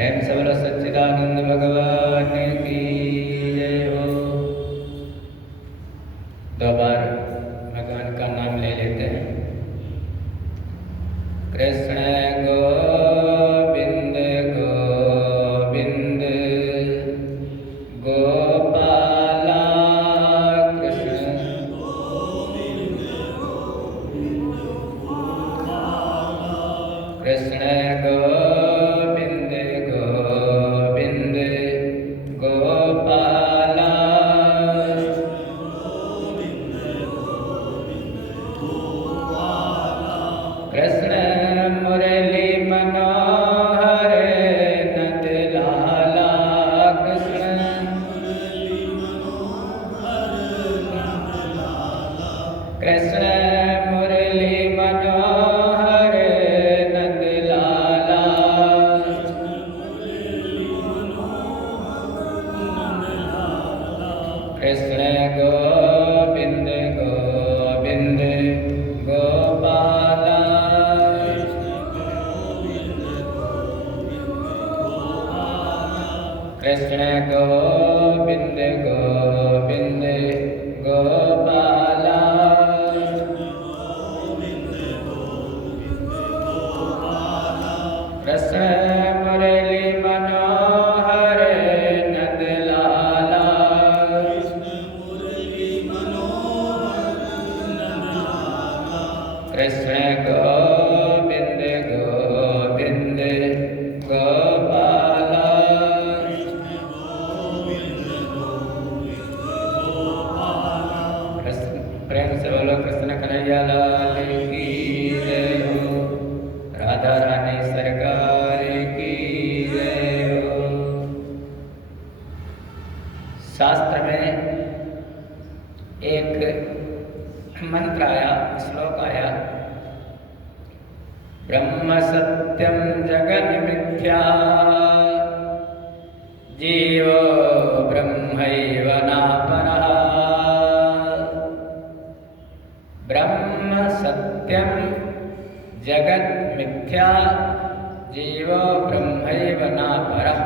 प्रेम से बोलो सच्चिदानंद भगवान की जय हो। दो बार भगवान का नाम ले लेते हैं। कृष्ण गोविंद गोविंद गोपाला कृष्ण कृष्ण गोविंद गोविंद गोपाला कृष्ण मुरली मनोहर नंद लाला कृष्ण कृष्ण मुरली मनोहर नंद लाला कृष्ण गोविंद गोविंद गोपाला कृष्ण गोविंद गोविंद गोपाला कृष्ण मुरली मनोहर नंद लाला कृष्ण गोविंद गोविंद गोपाला प्रेम से बोलो कृष्ण कन्हैया लाल की जय हो। राधा रानी सरकार की जय हो। शास्त्र में एक मंत्र आया, श्लोक आया, ब्रह्म सत्यम जगन मिथ्या जीवो ब्रह्मैव नापरः। ब्रह्म सत्यम जगत मिथ्या जीवो ब्रह्मैव नापरः।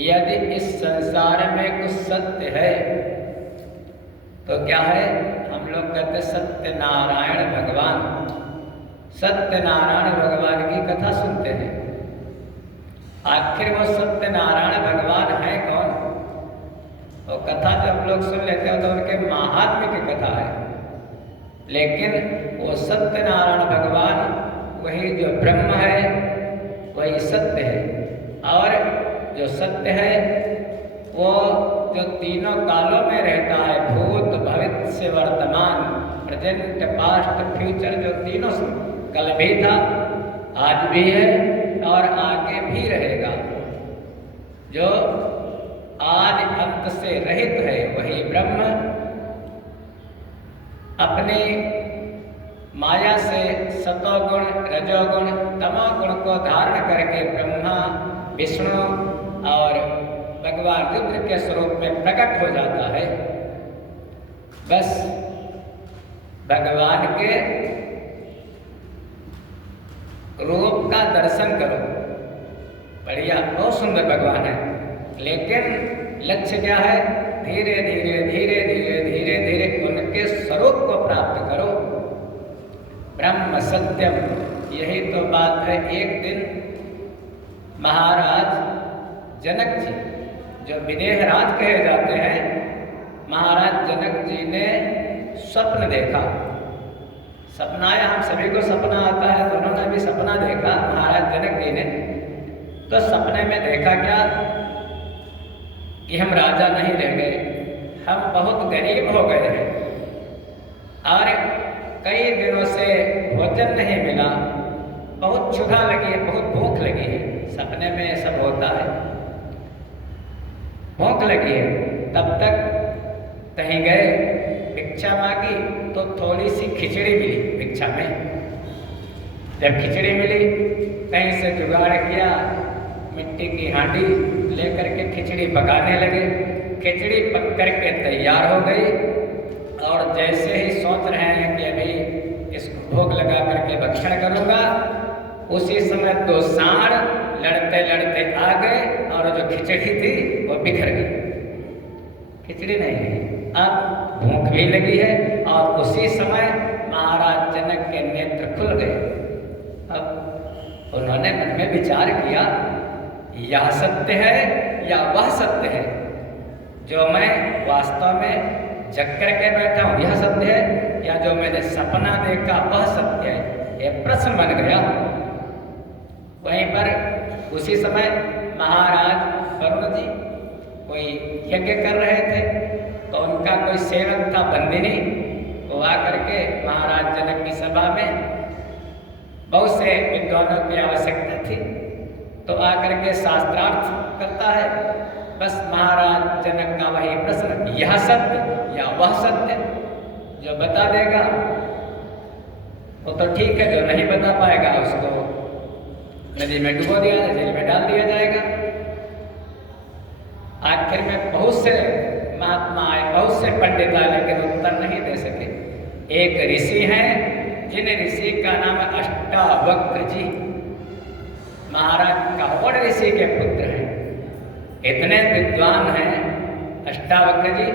यदि इस संसार में कुछ सत्य है तो क्या है? हम लोग कहते सत्यनारायण भगवान। सत्यनारायण भगवान की कथा सुनते हैं। आखिर वो सत्यनारायण भगवान है कौन? वो कथा जब लोग सुन लेते हैं तो उनके महात्म्य की कथा है, लेकिन वो सत्यनारायण भगवान वही जो ब्रह्म है, वही सत्य है। और जो सत्य है वो जो तीनों कालों में रहता है, भूत भविष्य वर्तमान प्रेजेंट पास्ट फ्यूचर, जो तीनों कल भी था, आज भी है और आगे भी रहेगा। जो आदि अंत से रहित है वही ब्रह्म अपनी माया से सतोगुण रजोगुण तमोगुण को धारण करके ब्रह्मा विष्णु और भगवान रुद्र के स्वरूप में प्रकट हो जाता है। बस भगवान के रूप का दर्शन करो, बढ़िया, बहुत सुंदर भगवान है, लेकिन लक्ष्य क्या है? धीरे धीरे धीरे धीरे धीरे धीरे उनके स्वरूप को प्राप्त करो। ब्रह्म सत्यम, यही तो बात है। एक दिन महाराज जनक जी, जो विदेह राज कहे जाते हैं, महाराज जनक जी ने स्वप्न देखा। सपना आया, हम सभी को सपना आता है, तो उन्होंने भी सपना देखा महाराज जनक जी ने। तो सपने में देखा क्या कि हम राजा नहीं रह गए, हम बहुत गरीब हो गए हैं और कई दिनों से भोजन नहीं मिला, बहुत क्षुधा लगी है, बहुत भूख लगी है। सपने में सब होता है, भूख लगी है। तब तक कहीं गए, भिक्षा मांगी तो थोड़ी सी खिचड़ी मिली भिक्षा में। जब खिचड़ी मिली, कहीं से जुगाड़ किया, मिट्टी की हांडी लेकर के खिचड़ी पकाने लगे। खिचड़ी पक करके तैयार हो गई और जैसे ही सोच रहे हैं कि अभी इसको भोग लगा करके भक्षण करूँगा, उसी समय दो सांड लड़ते लड़ते आ गए और जो खिचड़ी थी वो बिखर गई। खिचड़ी नहीं है, अब भूख भी लगी है और उसी समय महाराज जनक के नेत्र खुल गए। अब उन्होंने मन में विचार किया, यह सत्य है या वह सत्य है? जो मैं वास्तव में जग करके बैठा हूँ यह सत्य है या जो मैंने सपना देखा वह सत्य है? यह प्रश्न बन गया। वहीं पर उसी समय महाराज वरुण जी कोई यज्ञ कर रहे थे, तो उनका कोई सेवक था बंदिनी, वो आकर के महाराज जनक की सभा में, बहुत से विद्वानों की आवश्यकता थी, तो आकर के शास्त्रार्थ करता है। बस महाराज जनक का वही प्रश्न, यह सत्य या वह सत्य? जो बता देगा वो तो ठीक है, जो नहीं बता पाएगा उसको नदी में डुबो दिया जाए, जेल में डाल दिया जाएगा। आखिर में बहुत से महात्मा आए, बहुत से पंडित आए, लेकिन उत्तर नहीं दे सके। एक ऋषि हैं जिन ऋषि का नाम है अष्टावक्र जी, महाराज कावड़ ऋषि के पुत्र हैं, इतने विद्वान हैं अष्टावक्र जी।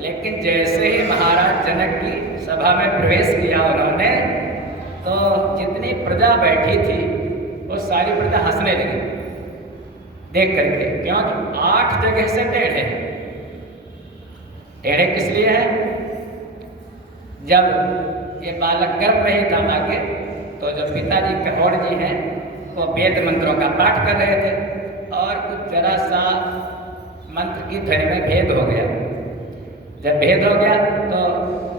लेकिन जैसे ही महाराज जनक की सभा में प्रवेश किया उन्होंने, तो जितनी प्रजा बैठी थी वो सारी प्रजा हंसने लगी देख करके, क्योंकि 8 जगह से टेढ़े। टेढ़े किस लिए हैं? जब ये बालक गर्भ में ही था मां के, तो जब पिताजी कावड़ जी हैं वो वेद मंत्रों का पाठ कर रहे थे और कुछ जरा सा मंत्र की ध्वनि में भेद हो गया। जब भेद हो गया तो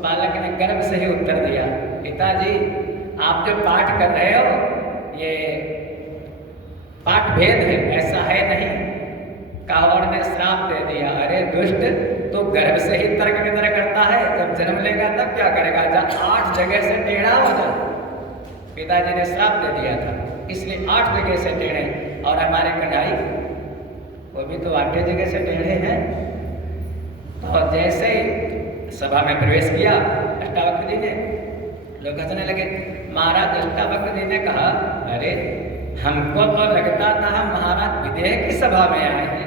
बालक ने गर्भ से ही उत्तर दिया, पिताजी आप जो पाठ कर रहे हो ये पाठ भेद है, ऐसा है नहीं। कावड़ ने श्राप दे दिया, अरे दुष्ट, तो गर्भ से ही तर्क वितर्क करता है, जब जन्म लेगा तब क्या करेगा? जा 8 जगह से टेढ़ा हो जा। पिताजी ने श्राप दे दिया था, इसलिए 8 जगह से टेढ़े। और हमारे कढ़ाई वो भी तो 8 जगह से टेढ़े हैं। तो जैसे ही सभा में प्रवेश किया अष्टावक्र जी ने, लोग हंसने लगे। महाराज अष्टावक्र जी ने कहा, अरे हमको तो लगता था हम महाराज विदेह की सभा में आए हैं।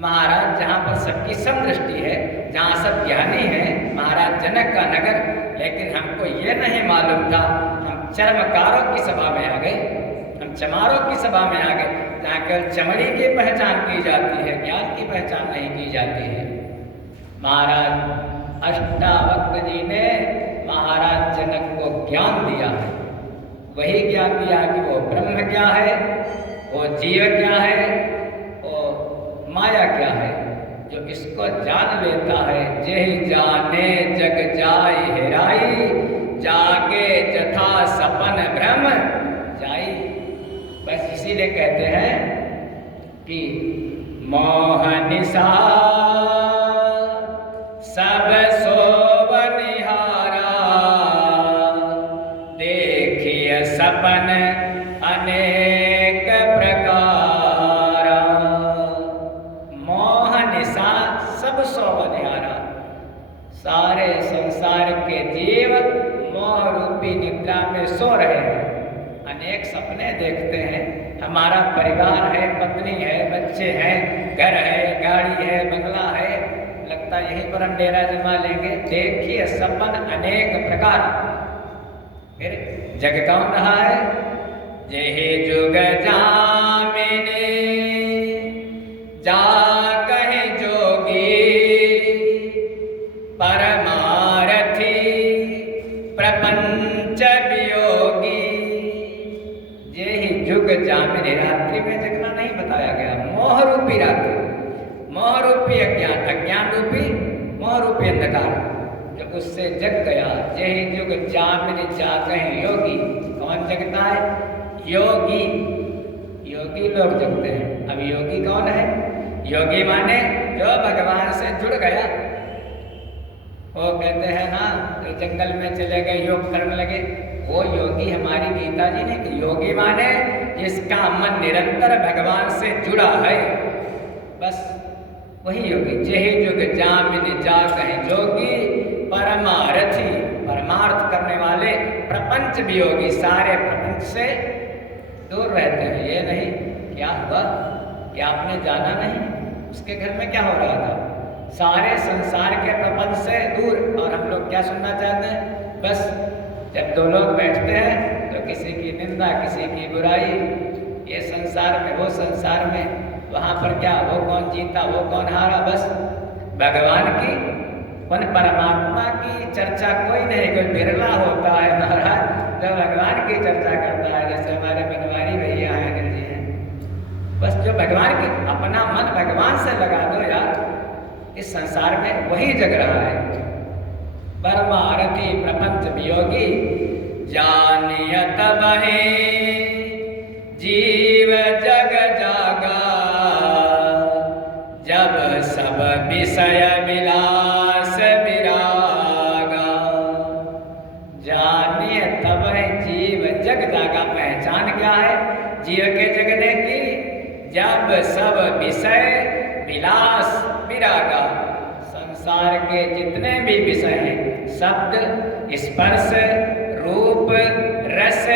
महाराज जहाँ पर सबकी समदृष्टि है, जहाँ सब ज्ञानी हैं, महाराज जनक का नगर, लेकिन हमको ये नहीं मालूम था हम चर्मकारों की सभा में आ गए, हम चमारों की सभा में आ गए, जहाँ केवल चमड़ी की पहचान की जाती है, ज्ञान की पहचान नहीं की जाती है। महाराज अष्टावक्र जी ने महाराज जनक को ज्ञान दिया है, वही ज्ञान दिया कि वो ब्रह्म क्या है, वो जीव क्या है, वो माया क्या है। जो इसको जान लेता है, जेहि जाने जग जाय हेराई, जागे जथा सपन भ्रम जाई। बस इसीलिए कहते हैं कि मोह निशा सब सोवनिहारा, देखिए सपन अनेक प्रकार। मोह निशा सब सोवनिहारा, सारे संसार के जीव मोह रूपी निद्रा में सो रहे हैं, अनेक सपने देखते हैं। हमारा परिवार है, पत्नी है, बच्चे हैं, घर है, गाड़ी है, बंगला है, लगता यहीं पर हम डेरा जमा लेंगे। देखिए सपन अनेक प्रकार। फिर जग कौन रहा है? जेहि जुग जामिनी जा कहे जोगी, परमारथी प्रपंच वियोगी। जेहि जुग जामिनी, रात्रि में जगना नहीं बताया गया, मोह रूपी रात्रि, मोह रूपी अज्ञान, अज्ञान रूपी मोह रूपी अंधकार, जब उससे जग गया। जेहि जुग जामिनी जागहि योगी। कौन जगता है? योगी। योगी लोग जगते हैं। अब योगी कौन है? योगी माने जो भगवान से जुड़ गया। वो कहते हैं ना, तो जंगल में चले गए, योग करने लगे, वो योगी हमारी गीता जी ने कि योगी माने जिसका मन निरंतर भगवान से जुड़ा है, बस वही योगी। जेहि जुग जामिन जागहि जोगी, परमारथी, परमार्थ करने वाले, प्रपंच वियोगी, सारे प्रपंच से दूर रहते हैं। ये नहीं क्या हुआ कि आपने जाना नहीं, उसके घर में क्या हो रहा था, सारे संसार के प्रपंच से दूर। और हम लोग क्या सुनना चाहते हैं, बस जब दो लोग बैठते हैं तो किसी की निंदा, किसी की बुराई, ये संसार में वो संसार में, वहाँ पर क्या वो कौन जीता वो कौन हारा, बस भगवान की उन परमात्मा की चर्चा कोई नहीं, कोई बिरला होता है महाराज जो भगवान की चर्चा करता है। जैसे हमारे बनवारी भैया हैं, अनिल जी हैं, बस जो भगवान की, अपना मन भगवान से लगा दो यार, इस संसार में वही जग रहा है। परमारथी प्रपंच वियोगी जानियत बहे, जीव जग जागा जब सब विषय विलास विरागा। जानिए तब है जीव जग जागा। पहचान क्या है जीव के जगने की, जब सब विषय विलास विरागा। संसार के जितने भी विषय हैं, शब्द, स्पर्श, रूप, रस,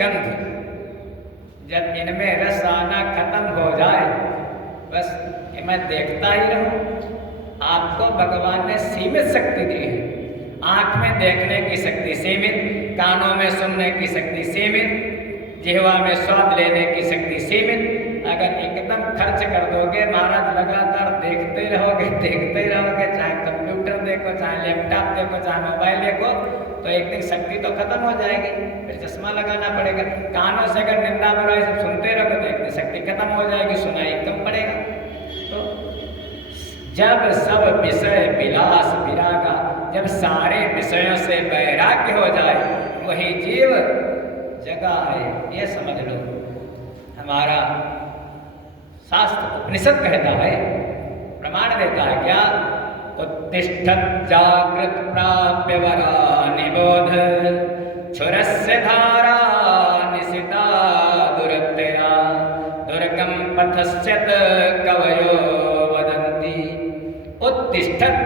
गंध, जब इनमें रस आना खत्म हो जाए, बस कि मैं देखता ही रहूं। आपको भगवान ने सीमित शक्ति दी है, आंख में देखने की शक्ति सीमित, कानों में सुनने की शक्ति सीमित, जिह्वा में स्वाद लेने की शक्ति सीमित। अगर एकदम खर्च कर दोगे महाराज, लगातार देखते रहोगे, चाहे कंप्यूटर देखो, चाहे लैपटॉप देखो, चाहे मोबाइल देखो, तो एक दिन शक्ति तो खत्म हो जाएगी, फिर चश्मा लगाना पड़ेगा। कानों से अगर निंदा बुराई सब सुनते रहोगे तो एक दिन शक्ति खत्म हो जाएगी, सुनाई कम पड़ेगा। तो जब सब विषय विलास विरागा, जब सारे विषयों से वैराग्य हो जाए, वही जीव जगा है, ये समझ लो। हमारा शास्त्र उपनिषद कहता है, प्रमाण देता है क्या, उत्तिष्ठत् जागृत प्राप्य वरा निबोध, क्षुरस्य धारा निशिता दुरत्यया, दुर्गम पथश्चत कवयो वदन्ति। उत्तिष्ठत्,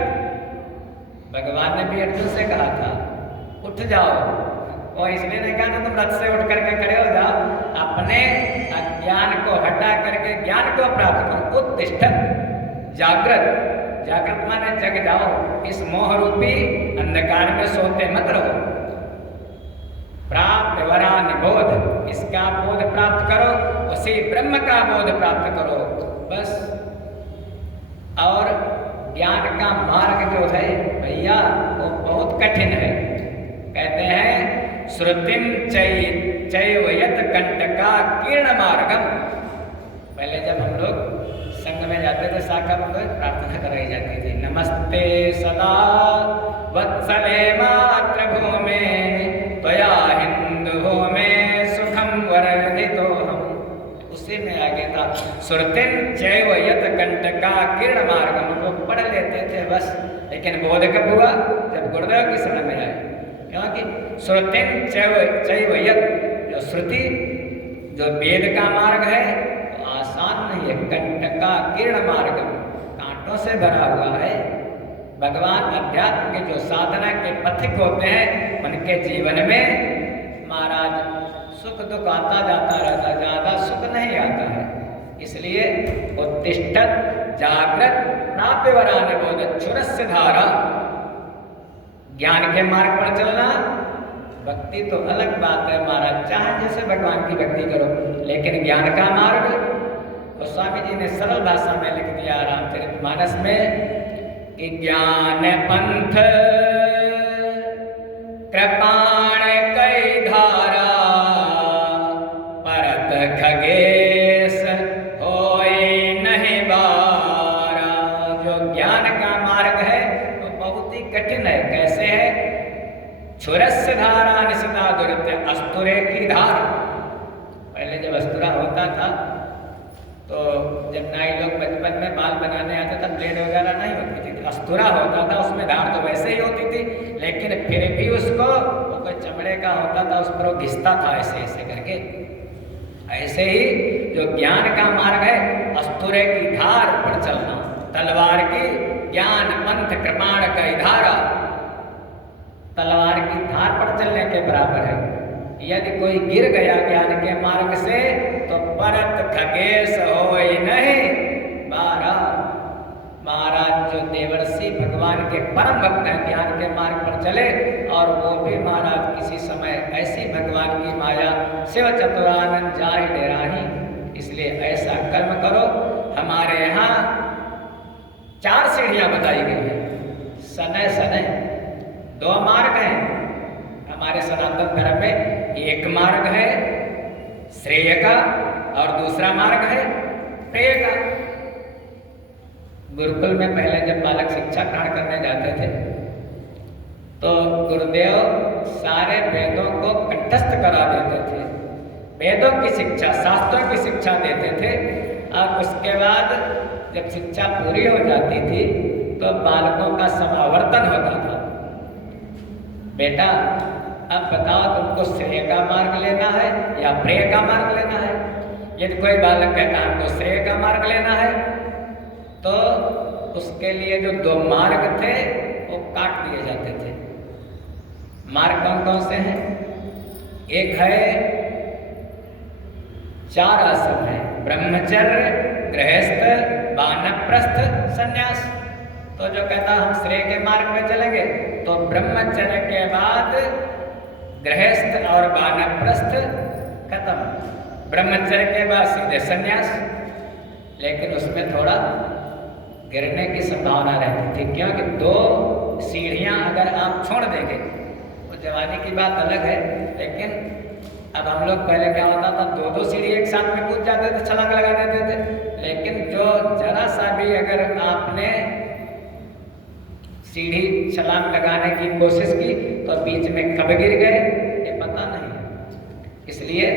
भगवान ने भी अर्जुन से कहा था उठ जाओ, और इसलिए नहीं कहा था तुम रथ से उठ करके खड़े हो जाओ, अपने अज्ञान को हटा करके ज्ञान को प्राप्त करो। उत्तिष्ठत्, जागृत, जागृत माने जग जाओ, इस मोह रूपी अंधकार में सोते मत रहो। प्राप्त वरा निबोध, इसका बोध प्राप्त करो, उसी ब्रह्म का बोध प्राप्त करो, बस। और ज्ञान का मार्ग जो है भैया वो बहुत कठिन है। कहते हैं श्रुतिम चैवयत कंटका कीर्ण मार्गम। पहले जब हम लोग संघ में जाते थे, शाखा में प्रार्थना कराई जाती थी, नमस्ते सदा वत्सले मातृभूमे त्वया हिंदु में सुखम वर्धितो हम। उसी में आगे था श्रुतिम चैवयत कंटका कीर्ण मार्गम। लोग पढ़ लेते थे बस, लेकिन बोध कब हुआ, जब गुरुदेव की शरण में आए। क्योंकि श्रुतिम चैवयत, जो श्रुति, जो वेद का मार्ग है वो आसान नहीं है, कंटका कीर्ण मार्ग, कांटों से भरा हुआ है। भगवान अध्यात्म के जो साधना के पथिक होते हैं, उनके जीवन में महाराज सुख दुख आता जाता रहता, ज्यादा सुख नहीं आता है। इसलिए उत्तिष्ठत् जागृत प्राप्य वरा निबोध, क्षुरस्य धारा। ज्ञान के मार्ग पर चलना, भक्ति तो अलग बात है महाराज, चाहे जैसे भगवान की भक्ति करो, लेकिन ज्ञान का मार्ग, तो स्वामी जी ने सरल भाषा में लिख दिया रामचरितमानस में कि ज्ञान पंथ कृपाण कई धारा, परत खगेश होई नहीं बारा। जो ज्ञान का मार्ग है तो बहुत ही कठिन है। कैसे है, क्षुरस्य धारा निशिता दुरत्य, अस्तुरे की धार। पहले जब अस्तुरा होता था तो जब नाई लोग बचपन में बाल बनाने आते तब ब्लेड वगैरह नहीं होती थी, अस्तुरा होता था, उसमें धार तो वैसे ही होती थी, लेकिन फिर भी उसको वो कोई चमड़े का होता था, उस पर वो घिसता था ऐसे ऐसे करके। ऐसे ही जो ज्ञान का मार्ग है, अस्तुरे की धार पर चलना, तलवार की ज्ञान पंथ कृपाण कई धारा, तलवार की धार पर चलने के बराबर है। यदि कोई गिर गया ज्ञान के मार्ग से तो परत खगेश होय नहीं बारा। महाराज जो देवर्षि भगवान के परम भक्त हैं, ज्ञान के मार्ग पर चले, और वो भी महाराज किसी समय ऐसी भगवान की माया शिव चतुरानंद जाय डेराही। इसलिए ऐसा कर्म करो। हमारे यहाँ 4 सीढ़ियां बताई गई हैं। सनय सनय 2 मार्ग हैं हमारे सनातन धर्म में। एक मार्ग है श्रेय का और दूसरा मार्ग है प्रेय का। गुरुकुल में पहले जब बालक शिक्षा ग्रहण करने जाते थे तो गुरुदेव सारे वेदों को कंठस्थ करा देते थे, वेदों की शिक्षा, शास्त्रों की शिक्षा देते थे। और उसके बाद जब शिक्षा पूरी हो जाती थी तो बालकों का समावर्तन होता था। बेटा अब बताओ तुमको श्रेय का मार्ग लेना है या प्रेय का मार्ग लेना है। यदि कोई बालक कहता हमको श्रेय का मार्ग लेना है तो उसके लिए जो 2 मार्ग थे वो काट दिए जाते थे। मार्ग कौन कौन से हैं? एक है 4 आश्रम है, ब्रह्मचर्य, गृहस्थ, वानप्रस्थ, संन्यास। तो जो कहता हम श्रेय के मार्ग में चलेंगे तो ब्रह्मचर्य के बाद गृहस्थ और वानप्रस्थ खत्म, ब्रह्मचर्य के बाद सीधे संन्यास। लेकिन उसमें थोड़ा गिरने की संभावना रहती थी, क्योंकि 2 सीढ़ियां अगर आप छोड़ देंगे, वो जवानी की बात अलग है, लेकिन अब हम लोग पहले क्या होता था 2-2 सीढ़ी एक साथ में कूद जाते थे, छलांग लगा देते थे। लेकिन जो जरा सा भी अगर आपने सीढ़ी छलांग लगाने की कोशिश की तो बीच में कब गिर गए ये पता नहीं। इसलिए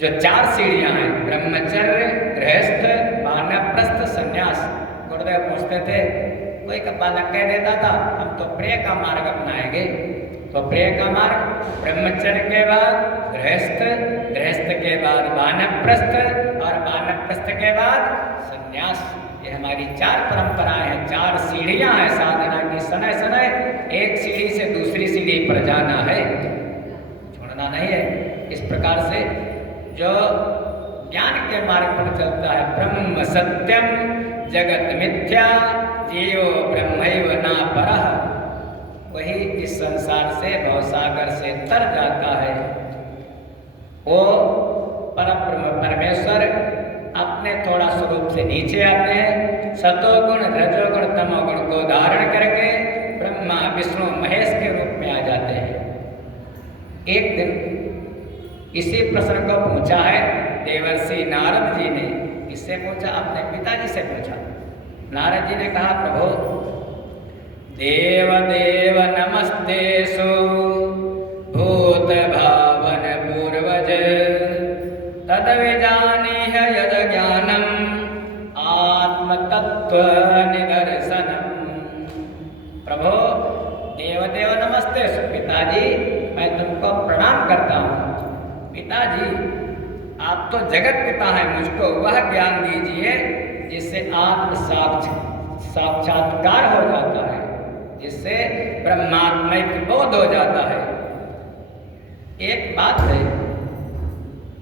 जो 4 सीढ़ियां हैं, ब्रह्मचर्य, गृहस्थ, वानप्रस्थ, संन्यास। गुरुदेव पूछते थे, कोई बालक कह देता था हम तो प्रेय का मार्ग अपनाएंगे, तो प्रेय का मार्ग ब्रह्मचर्य के बाद गृहस्थ, गृहस्थ के बाद वानप्रस्थ और वानप्रस्थ के बाद संन्यास। ये हमारी 4 परंपराएं हैं, 4 सीढ़ियां हैं साधना की। सनय सनय एक सीढ़ी से दूसरी सीढ़ी पर जाना है, छोड़ना नहीं है। इस प्रकार से जो ज्ञान के मार्ग पर चलता है, ब्रह्म सत्यम जगत मिथ्या जीवो ब्रह्मैव न परः, वही इस संसार से भवसागर से तर जाता है। वो परब्रह्म परमेश्वर अपने थोड़ा स्वरूप से नीचे आते हैं, सतोगुण रजोगुण तमोगुण को धारण करके ब्रह्मा विष्णु महेश के रूप में आ जाते हैं। एक दिन इसी प्रश्न को पूछा है देवर्षि नारद जी ने। किससे पूछा? अपने पिताजी से पूछा। नारद जी ने कहा, प्रभु देव देव नमस्तेषु भूत भावन पूर्वज तद विजानीह यद ज्ञानम आत्म तत्व निदर्शनम। प्रभु देव देव नमस्तेषु, पिताजी मैं तुमको प्रणाम करता हूँ। पिताजी आप तो जगत पिता हैं, मुझको वह ज्ञान दीजिए जिससे आत्म साक्षात्कार हो जाता है, जिससे ब्रह्मात्मिक बोध हो जाता है। एक बात है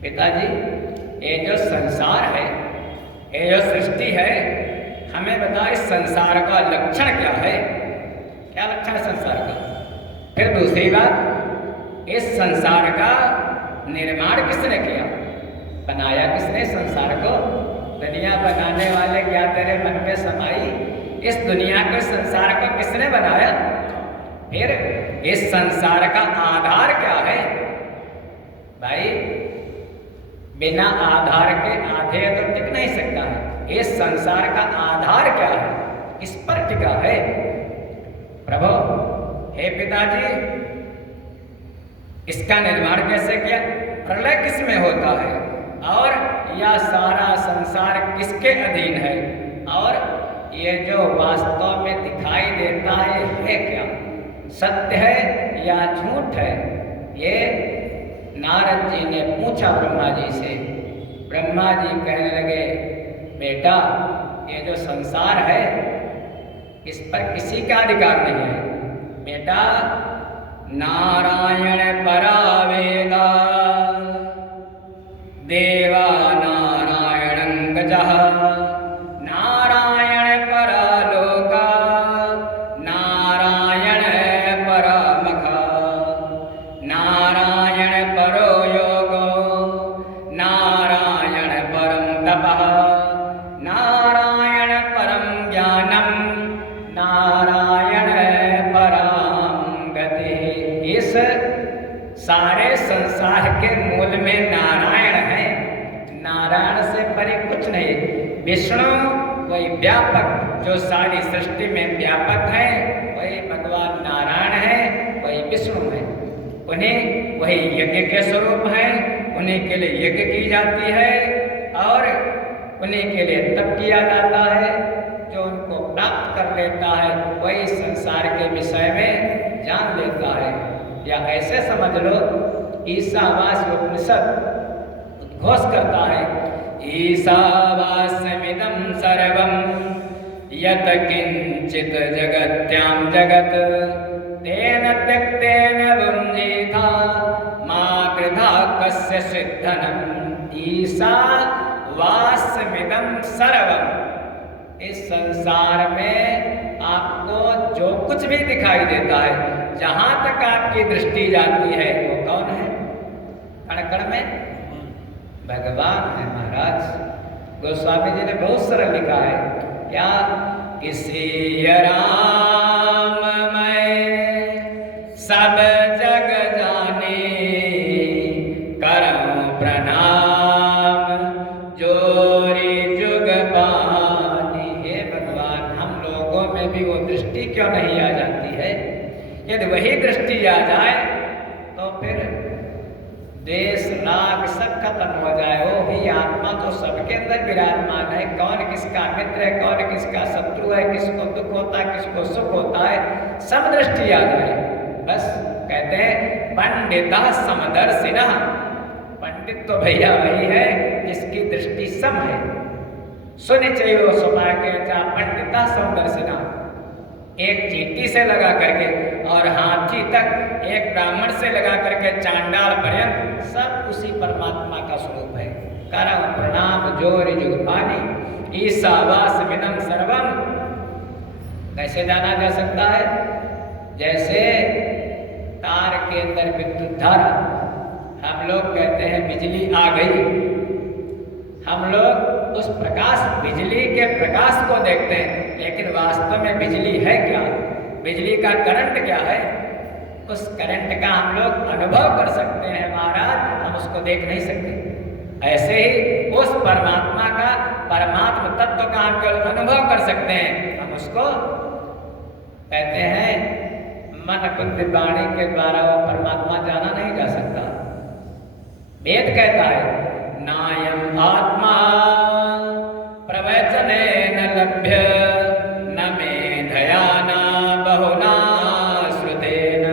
पिताजी, ये जो संसार है, ये जो सृष्टि है, हमें बताओ इस संसार का लक्षण क्या है? क्या लक्षण है संसार का? फिर दूसरी बात, इस संसार का निर्माण किसने किया, बनाया किसने संसार को? दुनिया बनाने वाले क्या तेरे मन में समाई? इस दुनिया को, संसार को किसने बनाया? फिर इस संसार का आधार क्या है? भाई बिना आधार के आधे तो टिक नहीं सकता है। इस संसार का आधार क्या है, किस पर टिका है? प्रभु हे पिताजी, इसका निर्माण कैसे किया? प्रलय किसमें होता है? और यह सारा संसार किसके अधीन है? और ये जो वास्तव में दिखाई देता है क्या? सत्य है या झूठ है? ये नारद जी ने पूछा ब्रह्मा जी से। ब्रह्मा जी कहने लगे, बेटा ये जो संसार है इस पर किसी का अधिकार नहीं है। बेटा नारायण परा वेदा देवा नारायणं गजः नारायण परा लोका नारायण परा मखा नारायण परो योगो नारायण परं तपः नारायण परं ज्ञानम नारायण परां गति। इस सारे संसार के मूल में नारायण है। नारायण से परे कुछ नहीं। विष्णु वही व्यापक, जो सारी सृष्टि में व्यापक है, वही भगवान नारायण है, वही विष्णु है। उन्हें वही यज्ञ के स्वरूप है, उन्हीं के लिए यज्ञ की जाती है और उन्हीं के लिए तप किया जाता है। जो उनको प्राप्त कर लेता है वही संसार के विषय में जान लेता है। या ऐसे समझ लो, ईशावास्य उपनिषद उद्घोष करता है, ईशावास्यमिदं सर्वं यत् किंचित जगत्यां जगत् तेन त्यक्तेन भुञ्जीथा मा कृधा कस्य सिद्धनम्। ईशावास्यमिदं सर्वं, इस संसार में आपको जो कुछ भी दिखाई देता है, जहां तक आपकी दृष्टि जाती है, वो कौन है? कण कण में भगवान है महाराज। गोस्वामी जी ने बहुत सरल लिखा है, क्या? किसी राम मैं सब जग जाने करऊं प्रणाम जोरी जुग पानी। हे भगवान, हम लोगों में भी वो दृष्टि क्यों नहीं आ जाती है? यदि वही दृष्टि आ जाए तो फिर देश राग सब खत्म हो जाए। वो ही आत्मा तो सबके अंदर विराजमान है। कौन किसका मित्र है, कौन किसका शत्रु है, किसको दुख होता है, किसको सुख होता है, सब दृष्टि आ जाए। बस कहते हैं पंडिता समदर्शिना। पंडित तो भैया वही है जिसकी दृष्टि सम है। सुनि चाहिए सुना के जा पंडिता समदर्शिना। एक चींटी से लगा करके और हाथी तक, एक ब्राह्मण से लगा करके चांडाल पर्यंत, सब उसी परमात्मा का स्वरूप है। करम प्रणाम जोर जुग पानी ईशावास्यमिदं सर्वं। कैसे जाना जा सकता है? जैसे तार के अंदर विद्युत धारा, हम लोग कहते हैं बिजली आ गई, हम लोग उस प्रकाश, बिजली के प्रकाश को देखते हैं, लेकिन वास्तव में बिजली है क्या? बिजली का करंट क्या है? उस करंट का हम लोग अनुभव कर सकते हैं महाराज, हम उसको देख नहीं सकते। ऐसे ही उस परमात्मा का, परमात्मा तत्व का हम केवल अनुभव कर सकते हैं। हम उसको कहते हैं मन बुद्धि वाणी के द्वारा वो परमात्मा जाना नहीं जा सकता। वेद कहता है नायम आत्मा प्रवचनेन लभ्य न मेधया न बहुना श्रुतेन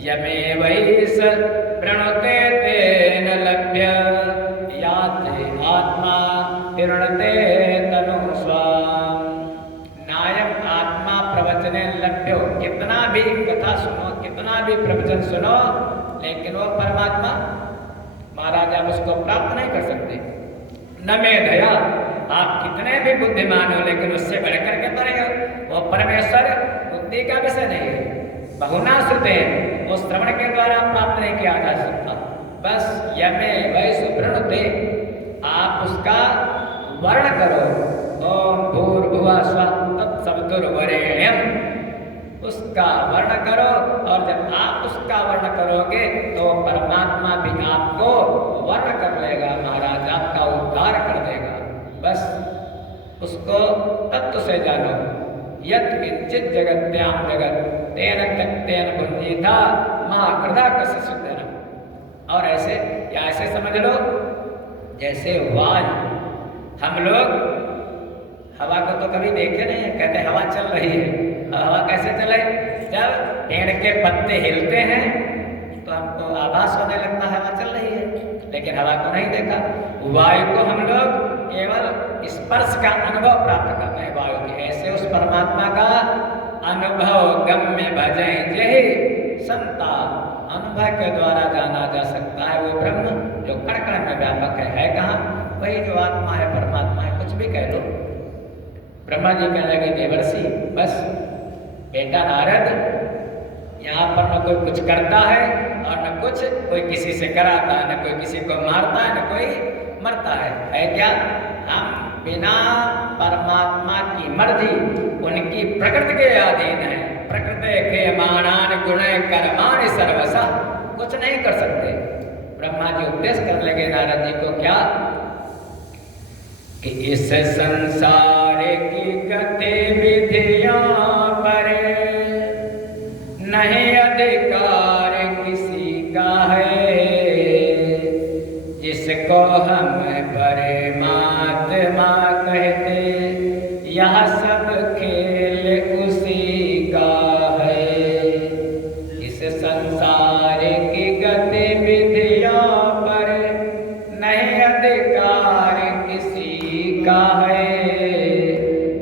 यमेवैष प्रणुते तेन लभ्य याते आत्मा तिरुणते तनु स्वाम। नायम आत्मा प्रवचनेन लभ्यो। कितना भी कथा सुनो, कितना भी प्रवचन सुनो, लेकिन वो परमात्मा महाराज आप उसको प्राप्त नहीं कर सकते। न मेधया, आप कितने भी बुद्धिमान हो, लेकिन उससे बढ़कर के परे हो। वो परमेश्वर बुद्धि का विषय नहीं है। बहुना श्रुते, वो श्रवण के द्वारा प्राप्त नहीं किया जा सकता। बस यमे वैस प्रणुते, आप उसका वर्ण करो। ओम भूर्भुवः स्वः तत्सवितुर्वरेण्यम्, उसका वर्ण करो। और जब आप उसका वर्ण करोगे तो परमात्मा भी आपको वर्ण कर लेगा महाराज, आपका उद्धार कर देगा। बस उसको तत्व से जानो। यत् किंचित जगत्यां जगत तेन त्यक्तेन भुञ्जीथा मा कृधा कस्य सिद्धनम्। और ऐसे या ऐसे समझ लो जैसे वायु, हम लोग हवा को तो कभी देखे नहीं है, कहते हवा चल रही है। हवा कैसे चले? जब पेड़ के पत्ते हिलते हैं तो हमको आभास होने लगता है हवा चल रही है, लेकिन हवा को नहीं देखा। वायु को हम लोग केवल स्पर्श का अनुभव प्राप्त करते हैं वायु की। ऐसे उस परमात्मा का अनुभव गम्य भजें जहि संता, अनुभव के द्वारा जाना जा सकता है वो ब्रह्म जो कण कण में व्यापक है कहाँ? वही जो आत्मा है, परमात्मा है, कुछ भी कह लो। ब्रह्मा जी कहने लगे देवर्षि बस बेटा नारद, यहाँ पर न कोई कुछ करता है और न कुछ कोई किसी से कराता है, न कोई किसी को मारता है, न कोई मरता है क्या? हम बिना परमात्मा की मर्जी उनकी प्रकृति के अधीन है। प्रकृति के मानान गुण कर्माणि सर्वसा, कुछ नहीं कर सकते। ब्रह्मा जी उपदेश कर लगे नारद जी को क्या कि इस संसार की गतिविधियां पर नहीं अधिकार किसी का है, जिसको हम परमात्मा कहते यह सब खेल उसी का है। इस संसार की गतिविधियों पर नहीं अधिकार किसी का है,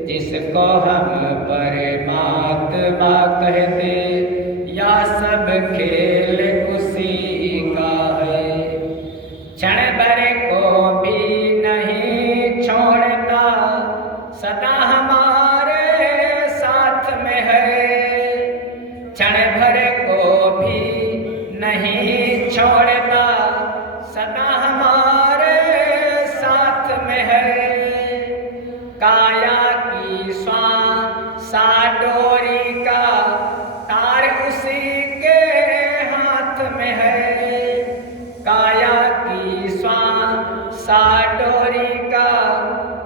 जिसको हम परमात्मा कहते या सब खेल उसी का है। क्षण भर को भी नहीं छोड़ता, सदा हमारे साथ में है। क्षण भर को भी नहीं छोड़ता, सदा हमारे साथ में है। काया की सा डोरी का तार उसी के हाथ में है। काया की सा डोरी का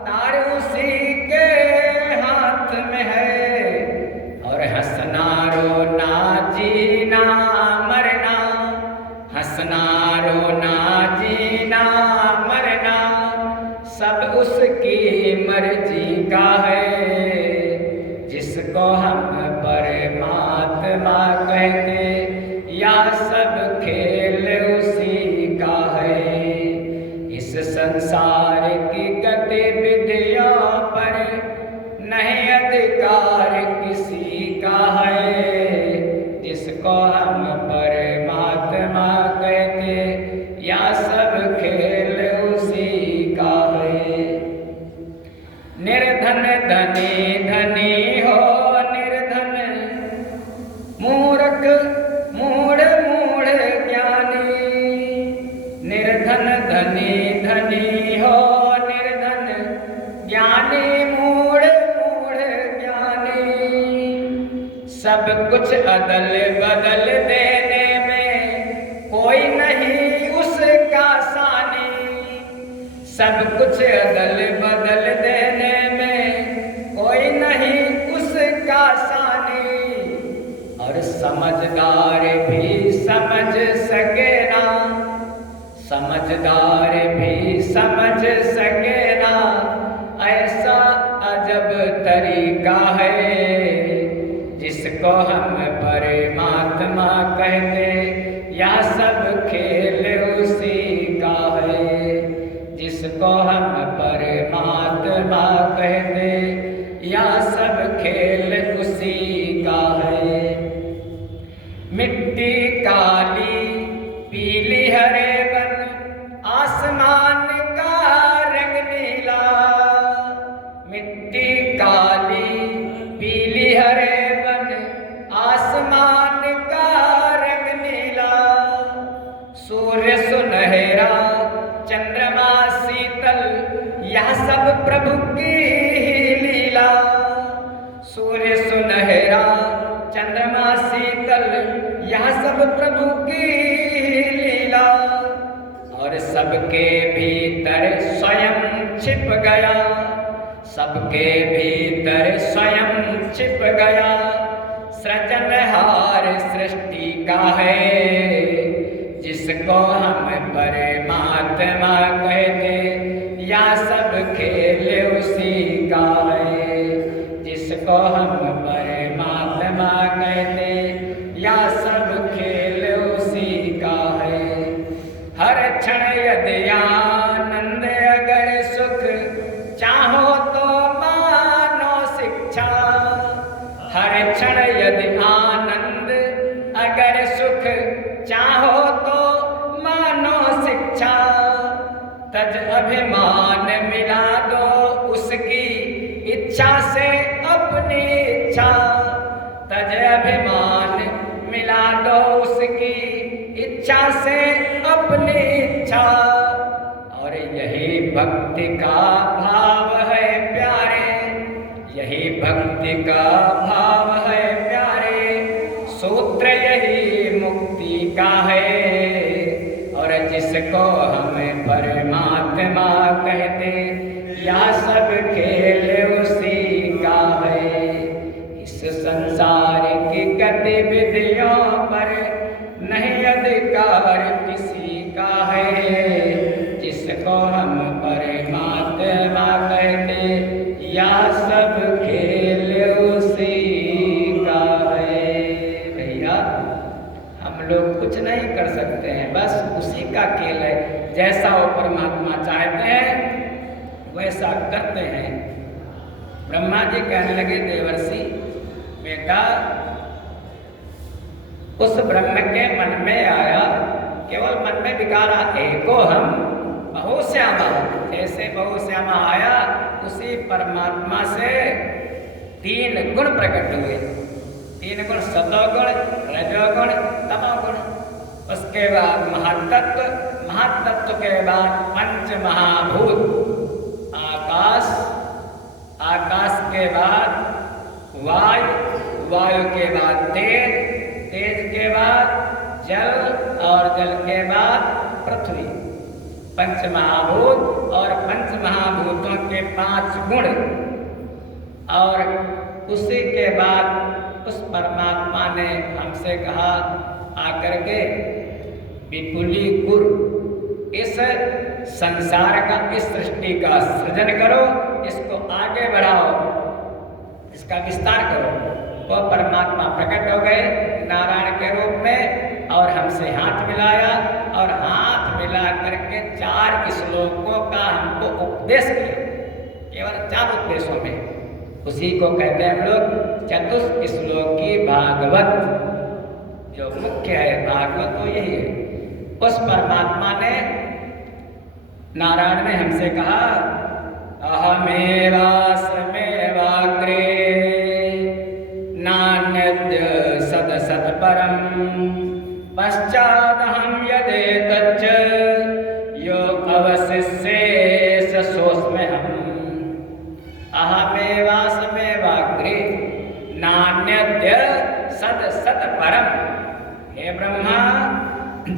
तार उसी के हाथ में है। और हंसना रोना जीना मरना, हंसना रोना जीना मरना सब उसकी मर्जी का है, जिसको हम परमात्मा कहते या सब खेल उसी का है। इस संसार की गतिविधियों पर नहीं अधिकार किसी का है, जिसको हम परमात्मा कहते या सब खेल उसी का है। निर्धन धनी धनी हो निर्धन, मूर्ख मूढ़ मूढ़ ज्ञानी। निर्धन धनी धनी हो निर्धन, ज्ञानी मूढ़ मूढ़ ज्ञानी। सब कुछ अदल बदल देने में कोई नहीं उसका सानी। सब कुछ अदल बदल देने में कोई नहीं उसका सानी। और समझदार भी समझ सके ना, समझदार भी समझ सके ना, ऐसा अजब तरीका है, जिसको हम परमात्मा कहते या सब खेल उसी का है। जिसको हम परमात्मा कहते या सब खेल उसी का है। मिट्टी काली पीली हरे बन आसमान का रंग नीला। मिट्टी काली पीली हरे बन आसमान का रंग नीला। सूर्य सुनहरा चंद्रमा शीतल यह सब प्रभु की लीला। सूर्य सुनहरा चंद्रमा शीतल यह सब प्रभु की लीला। और सबके भीतर स्वयं छिप गया, सबके भीतर स्वयं छिप गया। सृजनहार सृष्टि का है, जिसको हम परमात्मा कहते या सब खेल उसी का है। जिसको हम परमात्मा कहते या सब खेल उसी का है। हर क्षण यदि आनंद अगर सुख चाहो तो मानो शिक्षा। हर क्षण यदि आनंद अगर तज अभिमान मिला दो उसकी इच्छा से अपनी इच्छा, तज अभिमान मिला दो उसकी इच्छा से अपनी इच्छा। और यही भक्ति का भाव है प्यारे, यही भक्ति का भाव है प्यारे, सूत्र यही मुक्ति का है। और जिसको हम परमात्मा कहते या सब खेल उसी का है। इस संसार की गतिविधियों पर नहीं अधिकार किसी का है। जिसको हम परमात्मा कहते या सब खेल उसी का है। भैया हम लोग कुछ नहीं कर सकते हैं, बस उसी का खेल है। जैसा वो परमात्मा चाहते हैं वैसा करते हैं। ब्रह्मा जी कहने लगे देवर्षि बेटा, उस ब्रह्म के मन में आया, केवल मन में विकारा एको हम बहुश्यामा, जैसे बहुश्यामा आया उसी परमात्मा से 3 गुण प्रकट हुए। 3 गुण सतोगुण, रजोगुण, तमोगुण। उसके बाद महातत्व, महातत्व के बाद 5 महाभूत, आकाश, आकाश के बाद वायु, वायु के बाद तेज, तेज के बाद जल और जल के बाद पृथ्वी। 5 महाभूत और 5 महाभूतों के 5 गुण। और उसी के बाद उस परमात्मा ने हमसे कहा आकर के विपुली गुरु, इस संसार का, इस सृष्टि का सृजन करो, इसको आगे बढ़ाओ, इसका विस्तार करो। वो परमात्मा प्रकट हो गए नारायण के रूप में और हमसे हाथ मिलाया और हाथ मिला करके 4 श्लोकों का हमको उपदेश किया। केवल 4 उपदेशों में, उसी को कहते हैं हम लोग चतुश्लोकी भागवत। जो मुख्य है भागवत तो यही है। उस परमात्मा ने नारायण ने हमसे कहा अहमेवास्मेवाग्रे नान्यद् सदसत् परं पश्चादहं यदेतच्च यो अवशिष्येष सोऽस्म्यहम्। अहमेवास्मेवाग्रे नान्यद् सदसत् परं। हे ब्रह्मा,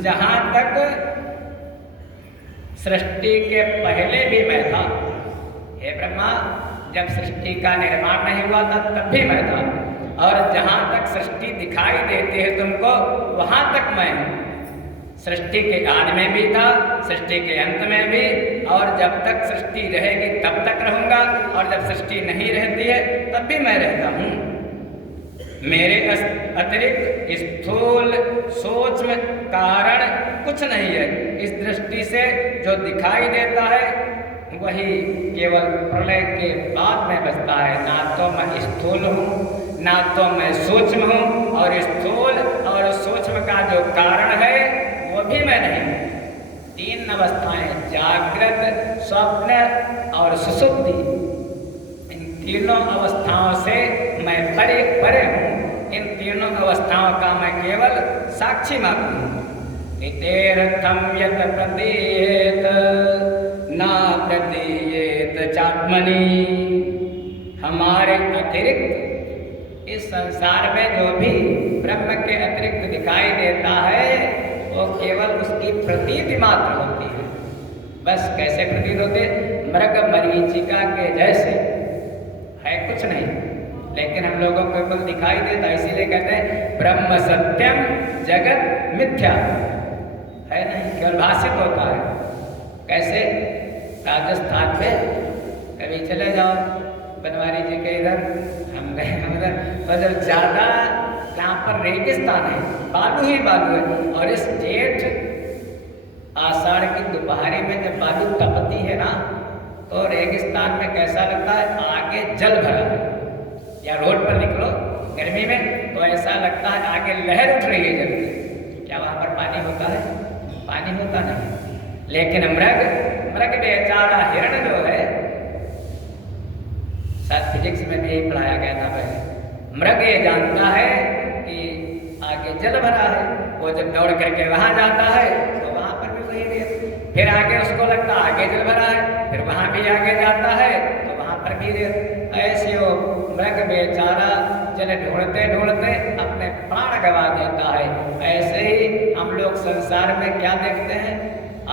जहाँ तक सृष्टि के पहले भी मैं था। हे ब्रह्मा, जब सृष्टि का निर्माण नहीं हुआ था तब भी मैं था। और जहाँ तक सृष्टि दिखाई देती है तुमको, वहाँ तक मैं हूँ। सृष्टि के आदि में भी था, सृष्टि के अंत में भी, और जब तक सृष्टि रहेगी तब तक रहूँगा, और जब सृष्टि नहीं रहती है तब भी मैं रहता हूँ। मेरे अतिरिक्त स्थूल सूक्ष्म कारण कुछ नहीं है। इस दृष्टि से जो दिखाई देता है वही केवल प्रलय के बाद में बचता है। ना तो मैं स्थूल हूँ, ना तो मैं सूक्ष्म हूँ, और स्थूल और सूक्ष्म का जो कारण है वो भी मैं नहीं। 3 अवस्थाएं, जागृत, स्वप्न और सुषुप्ति, इन तीनों अवस्थाओं से मैं परे परे हूँ। इन तीनों अवस्थाओं का मैं केवल साक्षी मात्र हूँ। इतेरथम यत प्रतीयेत ना प्रतीयेत चात्मनि। हमारे अतिरिक्त इस संसार में जो भी ब्रह्म के अतिरिक्त दिखाई देता है वो केवल उसकी प्रतीति मात्र होती है। बस कैसे प्रतीत होते? मृग मरीचिका के जैसे है, कुछ नहीं। लेकिन हम लोगों को केवल दिखाई देता, इसीलिए कहते हैं ब्रह्म सत्यम जगत मिथ्या है, नहीं, केवल भाषित होता है। कैसे? राजस्थान में कभी चले जाओ, बनवारी जी के इधर हम गए उधर, और जब ज़्यादा जहाँ पर रेगिस्तान है, बालू ही बालू है, और इस जेठ आषाढ़ की दोपहरी में जब बालू तपती है ना, तो रेगिस्तान में कैसा लगता है? आगे जल भरा है। या रोड पर निकलो गर्मी में तो ऐसा लगता है आगे लहर उठ रही है जल्दी। क्या वहाँ पर पानी होता है? पानी होता नहीं। लेकिन मृग मृग बेचारा हिरण जो है, शायद फिजिक्स में भी यही पढ़ाया गया था पहले। मृग ये जानता है कि आगे जल भरा है, वो जब दौड़ करके वहां जाता है तो वहां पर भी वही रेत, फिर आगे उसको लगता है आगे जल भरा है, फिर वहां भी आगे जाता है तो वहां पर भी रेत। ऐसे वो मृग बेचारा जल ढूंढते ढूंढते अपने प्राण गवा देता है। ऐसे ही हम लोग संसार में क्या देखते हैं,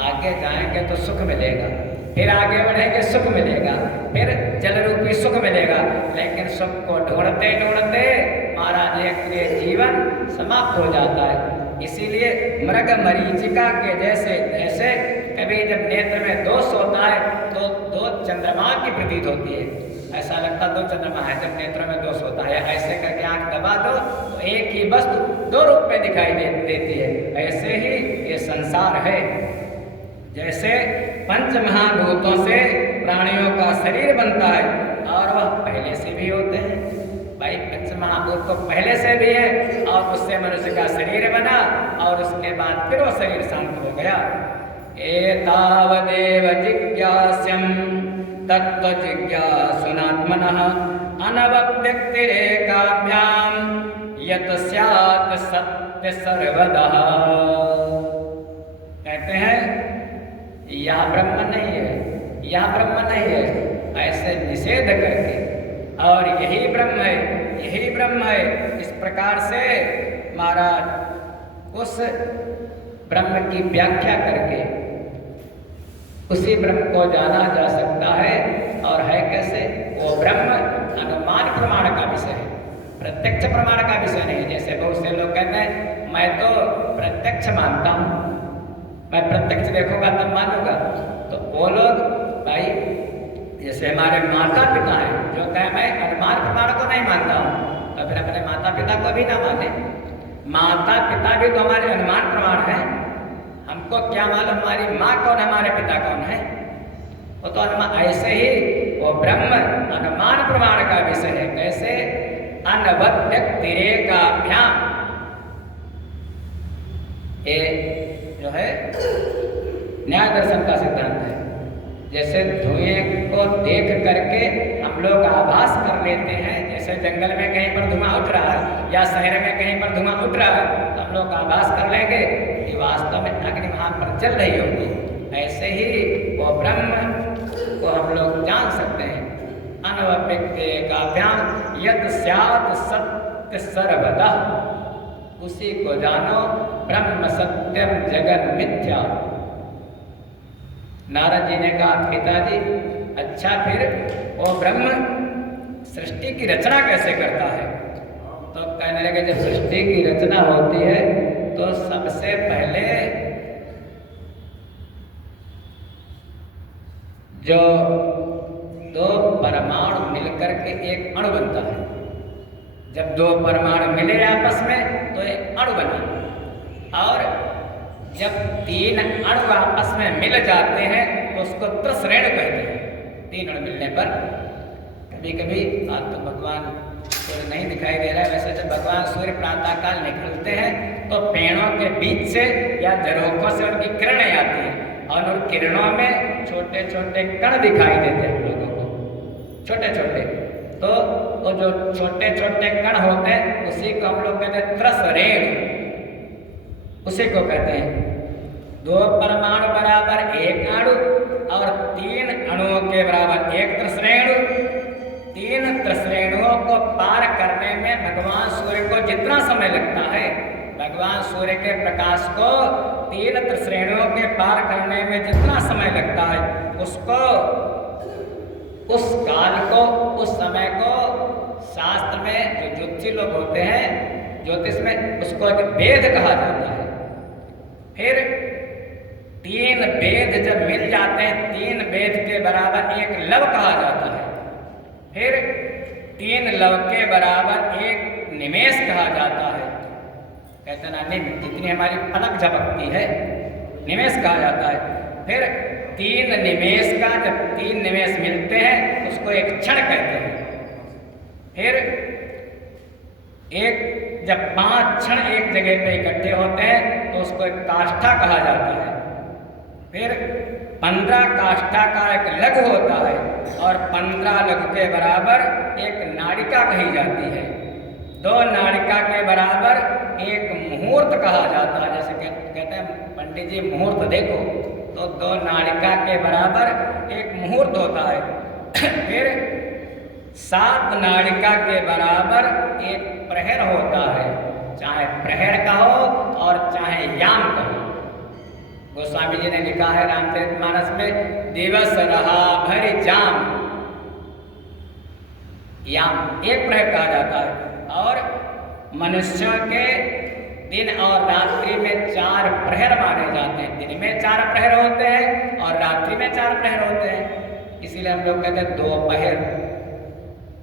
आगे जाएंगे तो सुख मिलेगा, फिर आगे बढ़ेंगे सुख मिलेगा, फिर जल रूपी सुख मिलेगा, लेकिन सुख को ढूंढते ढूंढते महाराज ये जीवन समाप्त हो जाता है। इसीलिए मृग मरीचिका के जैसे जैसे कभी जब नेत्र में दोष होता है तो दो चंद्रमा की प्रतीत होती है, ऐसा लगता दो चंद्रमा है जब नेत्रों में दोष होता है। ऐसे करके आंख दबा दो तो एक ही वस्तु दो रूप में दिखाई देती है। ऐसे ही ये संसार है, जैसे पंच महाभूतों से प्राणियों का शरीर बनता है और वह पहले से भी होते हैं। भाई पंच महाभूत तो पहले से भी है और उससे मनुष्य का शरीर बना और उसके बाद फिर वो शरीर शांत हो गया। एतावदेव जिज्ञास्यं तत्व जिज्ञासुनात्मनः अनवव्यक्तिरेकाभ्यां यत् स्यात् सत्य सर्वदः। कहते हैं यह ब्रह्म नहीं है, यह ब्रह्म नहीं है, ऐसे निषेध करके और यही ब्रह्म है, यही ब्रह्म है, इस प्रकार से महाराज उस ब्रह्म की व्याख्या करके उसी ब्रह्म को जाना जा सकता है। और है कैसे? वो ब्रह्म अनुमान प्रमाण का विषय है, प्रत्यक्ष प्रमाण का विषय नहीं। जैसे बहुत से लोग कहते हैं मैं तो प्रत्यक्ष मानता हूँ, मैं प्रत्यक्ष देखूंगा तब मानूंगा। तो वो लोग भाई जैसे हमारे माता पिता हैं जो कहे मैं अनुमान प्रमाण को नहीं मानता हूँ, तो फिर अपने माता पिता को भी ना माने। माता पिता भी तो हमारे अनुमान प्रमाण हैं, हमको क्या मालूम हमारी माँ कौन है, हमारे पिता कौन है। वो तो अनुमान, ऐसे ही वो ब्रह्म अनुमान प्रमाण का विषय है। कैसे? अनवव्यक्तिरेकाभ्याम, ये जो है न्याय दर्शन का सिद्धांत है। जैसे धुएं को देख करके हम लोग आभास कर लेते हैं, जैसे जंगल में कहीं पर धुआं उठ रहा है या शहर में कहीं पर धुआं उठ रहा है तो हम लोग आभास कर लेंगे कि वास्तव में अग्नि वहां पर चल रही होगी। ऐसे ही वो ब्रह्म को हम लोग जान सकते हैं। अनवव्यक्तिरेकाभ्याम यत् स्यात् सत्य सर्वदा, उसी को जानो ब्रह्म सत्यम जगन मिथ्या। नारद जी ने कहा पिताजी अच्छा फिर वो ब्रह्म सृष्टि की रचना कैसे करता है? तो कहने लगे जब सृष्टि की रचना होती है तो सबसे पहले जो दो परमाणु मिलकर के एक अणु बनता है। जब दो परमाणु मिले आपस में तो एक अणु बना, और जब तीन अणु आपस में मिल जाते हैं तो उसको त्रसरेणु कहते हैं। तीन अणु मिलने पर कभी कभी आज तो भगवान सूर्य नहीं दिखाई दे रहा है, वैसे जब भगवान सूर्य प्रातःकाल निकलते हैं तो पेड़ों के बीच से या झरोखों से उनकी किरणें आती हैं और उन किरणों में छोटे छोटे कण दिखाई देते हैं लोगों को, छोटे छोटे। तो वो जो छोटे छोटे कण होते हैं उसी को हम लोग कहते हैं त्रसरेणु, उसी को कहते हैं। दो परमाणु बराबर एक अणु और तीन अणुओं के बराबर एक त्रसरेणु। तीन त्रसरेणुओं को पार करने में भगवान सूर्य को जितना समय लगता है, भगवान सूर्य के प्रकाश को तीन त्रसरेणुओं के पार करने में जितना समय लगता है, उसको, उस काल को, उस समय को शास्त्र में जो ज्योतिषी लोग होते हैं ज्योतिष में उसको एक वेद कहा जाता है। फिर तीन वेद जब मिल जाते हैं, तीन वेद के बराबर एक लव कहा जाता है। फिर तीन लव के बराबर एक निमेष कहा जाता है। कहते ना निम, जितनी हमारी पलक झपकती है निमेष कहा जाता है। फिर तीन निमेष का, जब तीन निमेष मिलते हैं उसको एक क्षण कहते हैं। फिर एक जब पांच क्षण एक जगह पे इकट्ठे होते हैं तो उसको एक काष्ठा कहा जाता है। फिर 15 काष्ठा का एक लघु होता है और 15 लघु के बराबर एक नाड़िका कही जाती है। 2 नाड़िका के बराबर एक मुहूर्त कहा जाता है। जैसे कहते हैं पंडित जी मुहूर्त देखो, तो 2 नाड़िका के बराबर एक मुहूर्त होता है। फिर 7 नाड़िका के बराबर एक प्रहर होता है, चाहे प्रहर कहो और चाहे याम कहो। गोस्वामी जी ने लिखा है रामचरितमानस में, दिवस रहा भरि जाम, याम एक प्रहर कहा जाता है। और मनुष्यों के दिन और रात्रि में 4 प्रहर माने जाते हैं। दिन में 4 प्रहर होते हैं और रात्रि में 4 प्रहर होते हैं। इसीलिए हम लोग कहते हैं दोपहर।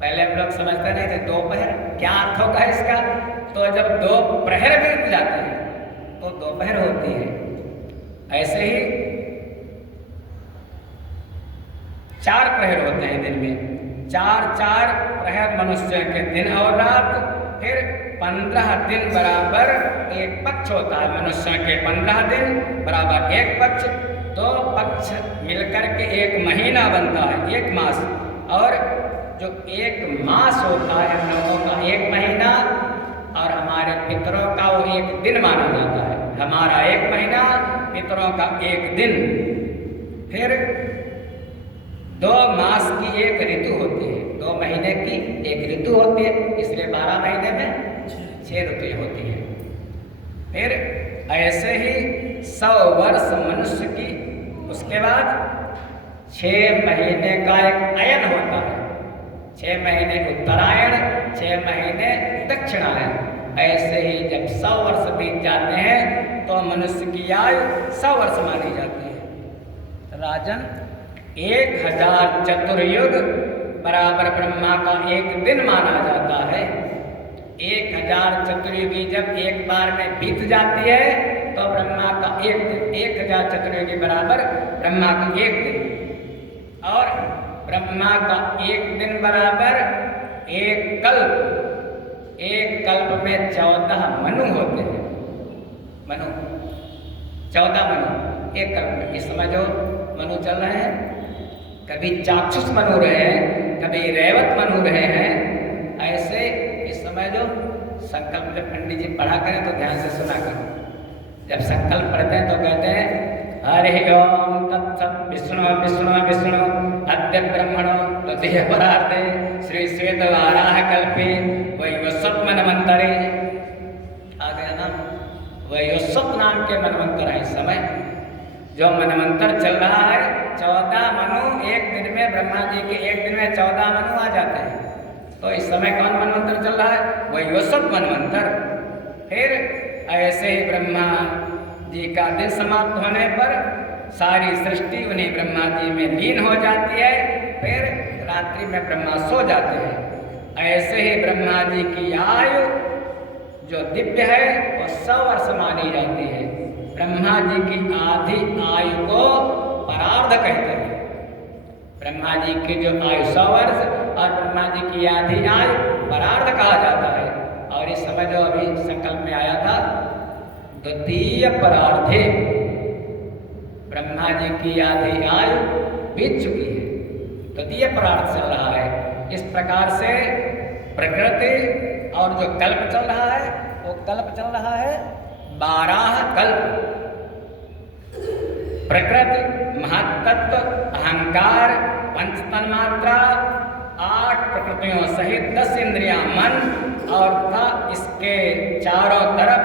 पहले हम लोग समझते नहीं थे दोपहर क्या अर्थ होगा इसका, तो जब 2 प्रहर बीत जाते हैं तो दोपहर होती है। ऐसे ही 4 प्रहर होते हैं दिन में, 4 प्रहर मनुष्य के दिन और रात। फिर 15 दिन बराबर एक पक्ष होता है, मनुष्य के 15 दिन बराबर एक पक्ष। 2 पक्ष मिलकर के एक महीना बनता है, एक मास। और जो एक मास होता है हम लोगों का 1 महीना, और हमारे पितरों का वो 1 दिन माना जाता है। हमारा 1 महीना, पितरों का 1 दिन। फिर 2 मास की एक ऋतु होती है, 2 महीने की एक ऋतु होती है, इसलिए 12 महीने में 6 ऋतुएं होती हैं। फिर ऐसे ही 100 वर्ष मनुष्य की, उसके बाद 6 महीने का एक अयन होता है, 6 महीने उत्तरायण, 6 महीने दक्षिणायन। ऐसे ही जब 100 वर्ष बीत जाते हैं तो मनुष्य की आयु 100 वर्ष मानी जाती है। राजन 1000 चतुर्युग बराबर ब्रह्मा का 1 दिन माना जाता है। 1000 चतुर्युगी जब एक बार में बीत जाती है तो ब्रह्मा का 1 दिन, 1000 चतुर्युगी बराबर ब्रह्मा का 1 दिन। और ब्रह्मा का 1 दिन बराबर 1 कल्प। 1 कल्प में 14 मनु होते हैं, मनु 14 मनु 1 कल्प में। इस समय जो मनु चल रहे हैं, कभी चाक्षुष मनु रहे हैं, कभी रेवत मनु रहे हैं। ऐसे इस समय जो संकल्प जब पंडित जी पढ़ा करें तो ध्यान से सुना करें। जब संकल्प पढ़ते हैं तो कहते हैं हरि ओम तत्सत् विष्णु विष्णु विष्णु अद्य ब्रह्मणो तृतीय परार्थे श्री श्वेत वाराह कल्पे वैवस्वत मनवंतरे। आ गया नाम, वैवस्वत नाम के मनवंतर है। इस समय जो मनवंतर चल रहा है, 14 मनु 1 दिन में, ब्रह्मा जी के 1 दिन में 14 मनु आ जाते हैं। तो इस समय कौन मनवंतर चल रहा है? वैवस्वत मनवंतर। फिर ऐसे ही ब्रह्मा जी का दिन समाप्त होने पर सारी सृष्टि उन्हीं ब्रह्मा जी में लीन हो जाती है। फिर रात्रि में ब्रह्मा सो जाते हैं। ऐसे ही ब्रह्मा जी की आयु जो दिव्य है वो 100 वर्ष मानी जाती है। ब्रह्मा जी की आधी आयु को परार्ध कहते हैं। ब्रह्मा जी की जो आयु 100 वर्ष और ब्रह्मा जी की आधी आयु परार्ध कहा जाता है। और इस समय जो अभी संकल्प में आया था, द्वितीय परार्धे ब्रह्मा जी की आधी आयु बीत चुकी है, द्वितीय परार्ध चल रहा है। इस प्रकार से प्रकृति और जो कल्प चल रहा है वो कल्प चल रहा है 12 कल्प। प्रकृति, महत्तत्व, अहंकार, पंच तन्मात्रा, 8 प्रकृतियों सहित 10 इंद्रियां, मन और तथा इसके चारों तरफ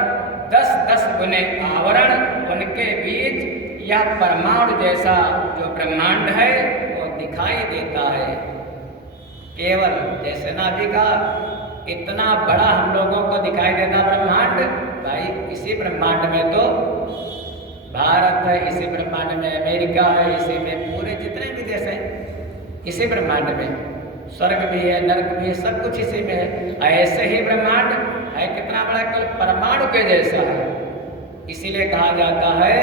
10-10 गुने आवरण, उनके बीच यह परमाणु जैसा जो ब्रह्मांड है वो दिखाई देता है। केवल जैसे नाभिका इतना बड़ा हम लोगों को दिखाई देता ब्रह्मांड, भाई इसी ब्रह्मांड में तो भारत है, इसी ब्रह्मांड में अमेरिका है, इसी में पूरे जितने भी देश हैं, इसी ब्रह्मांड में स्वर्ग भी है, नरक भी है, सब कुछ इसी में है। ऐसे ही ब्रह्मांड है कितना बड़ा, कि परमाणु के जैसा है। इसीलिए कहा जाता है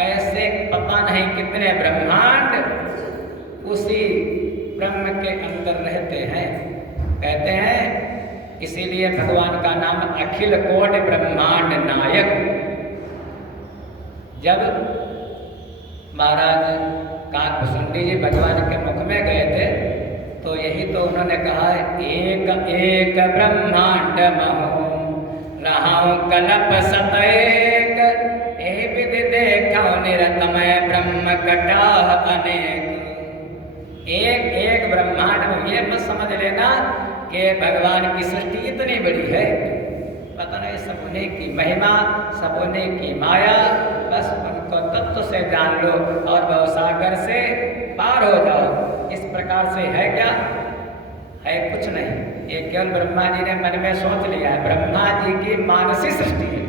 ऐसे पता नहीं कितने ब्रह्मांड उसी ब्रह्म के अंदर रहते हैं। कहते हैं इसीलिए भगवान का नाम अखिल कोटि ब्रह्मांड नायक। जब महाराज काकभुसुंडी जी भगवान के मुख में गए थे, तो यही तो उन्होंने कहा है, एक एक ब्रह्मांड महु रहाऊं कल्प सत एक, एहि विधि देखौ निरतमय ब्रह्म कटाह अनेक। एक एक ब्रह्मांड में, ये मत समझ लेना कि भगवान की सृष्टि इतनी बड़ी है, पता नहीं सब उन्हीं की महिमा, सब उन्हीं की माया, बस उनको तत्व से जान लो और भवसागर से पार हो जाओ। इस प्रकार से है क्या? है कुछ नहीं, ये केवल ब्रह्मा जी ने मन में सोच लिया है। ब्रह्मा जी की मानसिक सृष्टि है।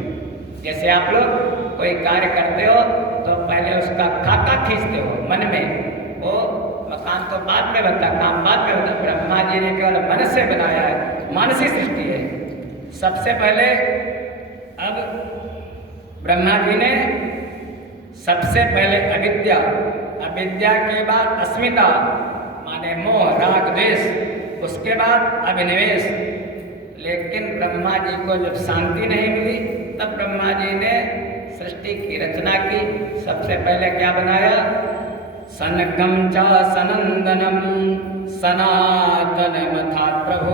जैसे आप लोग कोई कार्य करते हो तो पहले उसका खाका खींचते हो मन में, वो मकान तो बाद में बनता, काम बाद में बनता। ब्रह्मा जी ने केवल मन से बनाया है, मानसिक सृष्टि है। सबसे पहले अब ब्रह्मा जी ने सबसे पहले अविद्या, अविद्या के बाद अस्मिता माने मोह राग द्वेष, उसके बाद अभिनिवेश। लेकिन ब्रह्मा जी को जब शांति नहीं मिली तब ब्रह्मा जी ने सृष्टि की रचना की। सबसे पहले क्या बनाया? सनकम च सनंदनम सनातनमथा प्रभु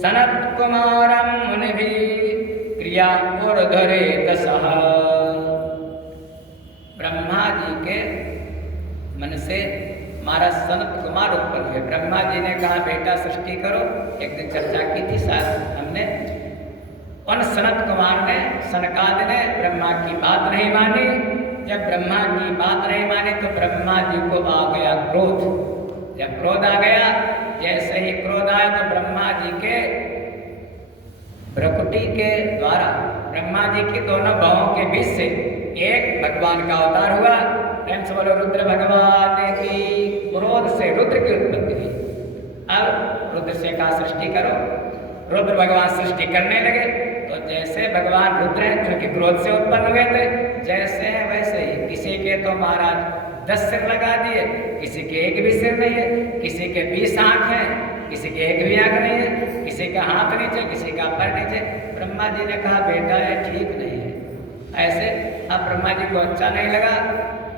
सनत कुमारम मुनिभि क्रिया ऊर्ध्वरे दशः। ब्रह्मा जी के मन से महाराज सनत कुमार उत्पन्न हुए। ब्रह्मा जी ने कहा बेटा सृष्टि करो, एक दिन चर्चा की थी शायद हमने। उन सनत कुमार ने, सनकादि ने ब्रह्मा की बात नहीं मानी। जब ब्रह्मा की बात नहीं मानी तो ब्रह्मा जी को आ गया क्रोध। जब क्रोध आ गया, जैसे ही क्रोध आया तो ब्रह्मा जी के भ्रकुटी के द्वारा ब्रह्मा जी की दोनों भावों के बीच से एक भगवान का अवतार हुआ। प्रेम से बोलो रुद्र भगवान की। क्रोध से रुद्र की उत्पत्ति हुई। अब रुद्र से कहा सृष्टि करो। रुद्र भगवान सृष्टि करने लगे। तो जैसे भगवान रुद्र हैं जो कि क्रोध से उत्पन्न हुए थे, जैसे हैं वैसे ही। किसी के तो महाराज 10 सिर लगा दिए, किसी के एक भी सिर नहीं है, किसी के 20 आँख हैं, किसी के एक भी आँख नहीं है, किसी का हाथ नीचे, किसी का पैर नीचे। ब्रह्मा जी ने कहा बेटा ये ठीक नहीं है ऐसे। अब ब्रह्मा जी को अच्छा नहीं लगा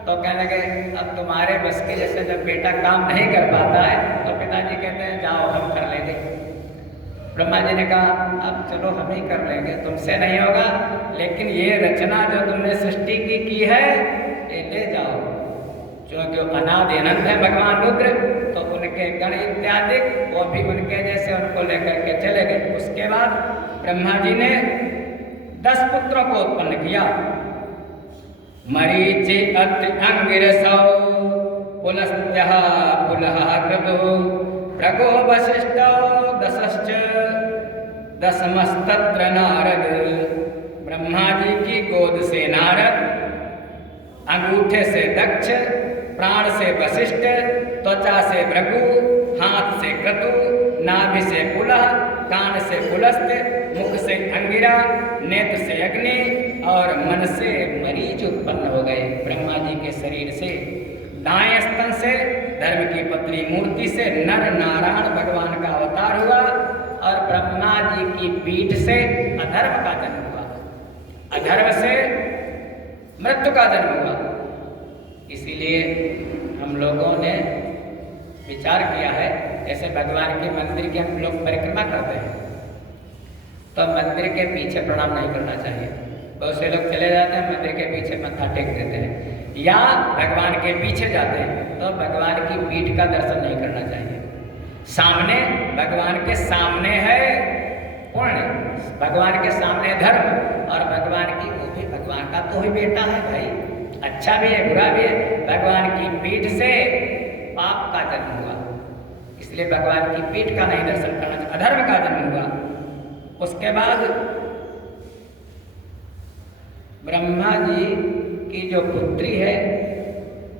तो कहने लगे अब तुम्हारे बस के जैसे जब बेटा काम नहीं कर पाता है तो पिताजी कहते हैं जाओ हम कर लेंगे। ब्रह्मा जी ने कहा अब चलो हम ही कर लेंगे, तुमसे नहीं होगा, लेकिन ये रचना जो तुमने सृष्टि की है ये ले जाओ। क्योंकि अनादि अनंत है भगवान रुद्र, तो उनके गण इत्यादि वो भी उनके जैसे उनको लेकर के चले गए। उसके बाद ब्रह्मा जी ने 10 पुत्रों को उत्पन्न किया। मरीचि अत्रि अंगिरसौ पुलस्त्यः पुलः क्रतुः भृगो वसिष्ठो दशश्च दशमस्तत्र नारद। ब्रह्मा जी की गोद से नारद, अंगूठे से दक्ष, प्राण से वशिष्ठ, त्वचा से भृगु, हाथ से क्रतु, नाभि से पुलह, कान से पुलस्त्य, मुख से अंगिरा, नेत्र से अग्नि और मन से मरीच उत्पन्न हो गए। ब्रह्मा जी के शरीर से दाएं स्तन से धर्म की पत्नी मूर्ति से नर नारायण भगवान का अवतार हुआ और ब्रह्मा जी की पीठ से अधर्म का जन्म हुआ, अधर्म से मृत्यु का जन्म हुआ। इसीलिए हम लोगों ने विचार किया है, जैसे भगवान के मंदिर की हम लोग परिक्रमा करते हैं तो मंदिर के पीछे प्रणाम नहीं करना चाहिए। बहुत से लोग चले जाते हैं मंदिर के पीछे मत्था टेक देते हैं, या भगवान के पीछे जाते हैं तो भगवान की पीठ का दर्शन नहीं करना चाहिए। सामने भगवान के सामने है पुण्य, भगवान के सामने धर्म, और भगवान की वो भी भगवान का तो ही बेटा है भाई, अच्छा भी है बुरा भी है। भगवान की पीठ से पाप का जन्म हुआ, इसलिए भगवान की पीठ का नहीं दर्शन करना चाहिए, अधर्म का जन्म हुआ। उसके बाद ब्रह्मा जी की जो पुत्री है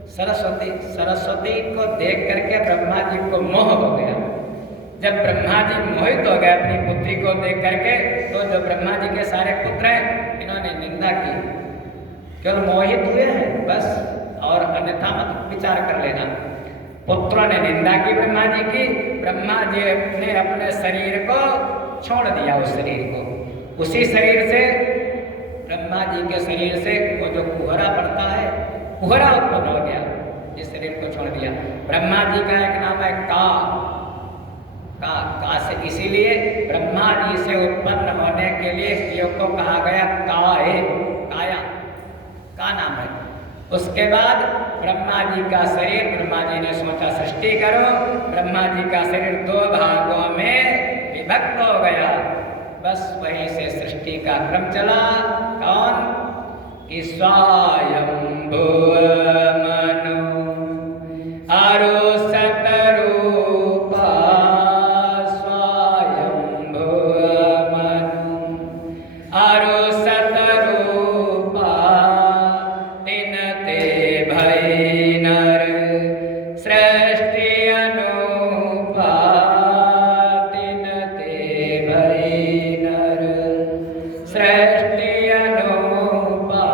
सरस्वती, सरस्वती को देख करके ब्रह्मा जी को मोह हो गया। जब ब्रह्मा जी मोहित हो गए अपनी पुत्री को देख करके, तो जो ब्रह्मा जी के सारे पुत्र हैं इन्होंने निंदा की। केवल मोहित हुए हैं बस, और अन्यथा मत विचार कर लेना। पुत्रों ने निंदा की ब्रह्मा जी की। ब्रह्मा जी ने अपने शरीर को छोड़ दिया, उस शरीर को, उसी शरीर से ब्रह्मा जी के शरीर से वो जो कुहरा पड़ता है कोहरा उत्पन्न हो गया, इस शरीर को छोड़ दिया। ब्रह्मा जी का एक नाम है का से इसीलिए ब्रह्मा जी से उत्पन्न होने के लिए योग को कहा गया काया, का नाम है। उसके बाद ब्रह्मा जी का शरीर, ब्रह्मा जी ने सोचा सृष्टि करो, ब्रह्मा जी का शरीर 2 भागों में विभक्त हो गया। बस वहीं से सृष्टि का क्रम चला। कौन कि स्वयंभू मनु अरु सतरूपा, स्वयंभू मनु अरु सतरूपा, तिन ते भई नर सृष्टि अनूपा, तिन ते भई नर सृष्टि अनूपा।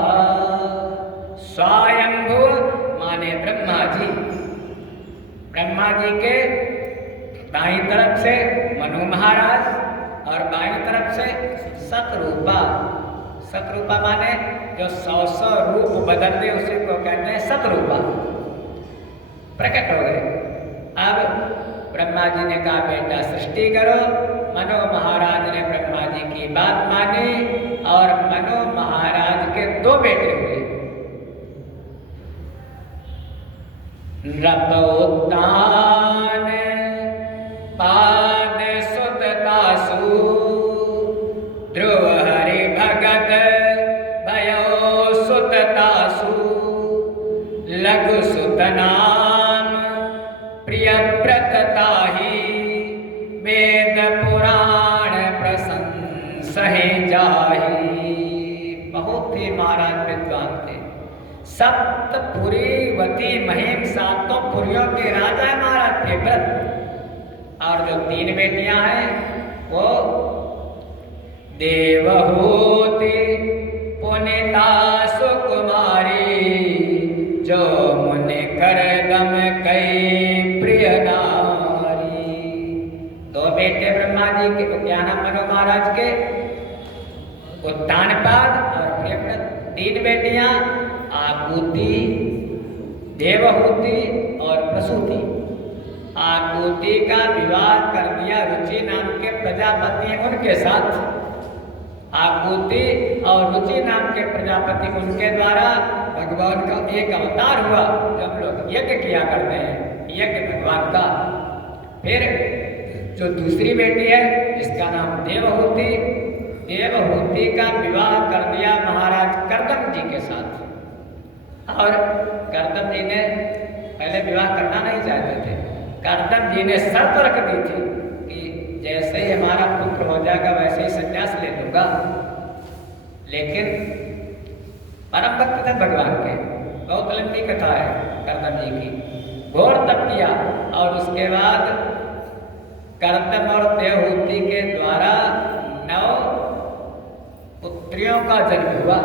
स्वयंभू माने ब्रह्मा जी, ब्रह्मा जी के दाईं तरफ से मनु महाराज और बाईं तरफ से सतरूपा। सतरूपा माने जो 100 रूप बदल दे उसी को कहते हैं सतरूपा, प्रकट हो गए। अब ब्रह्मा जी ने कहा बेटा सृष्टि करो। मनु महाराज ने ब्रह्मा जी की बात मानी और मनु महाराज के 2 बेटे हुए, नृपोत्तान पाद सुततासु, ध्रुव हरि भगत भयो सुततासु, लघु सुत नाम प्रिय व्रतताहि, वेद पुराण प्रशंसहि जाहि। बहुत ही महाराज विद्वान थे, सप्तपुरीवती महिम, 7 पुरियों के राजा है महाराज थे व्रत। और जो 3 बेटियां हैं वो देवहूति पुनीता सुकुमारी, जो मुनि करदम कई प्रिय नारी। 2 बेटे ब्रह्मा जी के, क्या नाम मनु महाराज के, उत्तानपाद और प्रियव्रत। 3 बेटियां आकुति, देवहूति और प्रसूति। आकुति का विवाह कर दिया रुचि नाम के प्रजापति उनके साथ। आकुति और रुचि नाम के प्रजापति उनके द्वारा भगवान का एक अवतार हुआ। जब लोग यज्ञ किया करते हैं, यज्ञ भगवान का। फिर जो दूसरी बेटी है जिसका नाम देवहूति, देवहूति का विवाह कर दिया महाराज कर्दम जी के साथ। और कर्दम जी ने पहले विवाह करना नहीं चाहते थे। कर्दम जी ने शर्त रख दी थी कि जैसे ही हमारा पुत्र हो जाएगा वैसे ही संन्यास ले लूंगा। लेकिन परम भक्त थे भगवान के, बहुत लंबी कथा है कर्दम जी की। घोर तप किया और उसके बाद कर्दम और देवहूति के द्वारा 9 पुत्रियों का जन्म हुआ।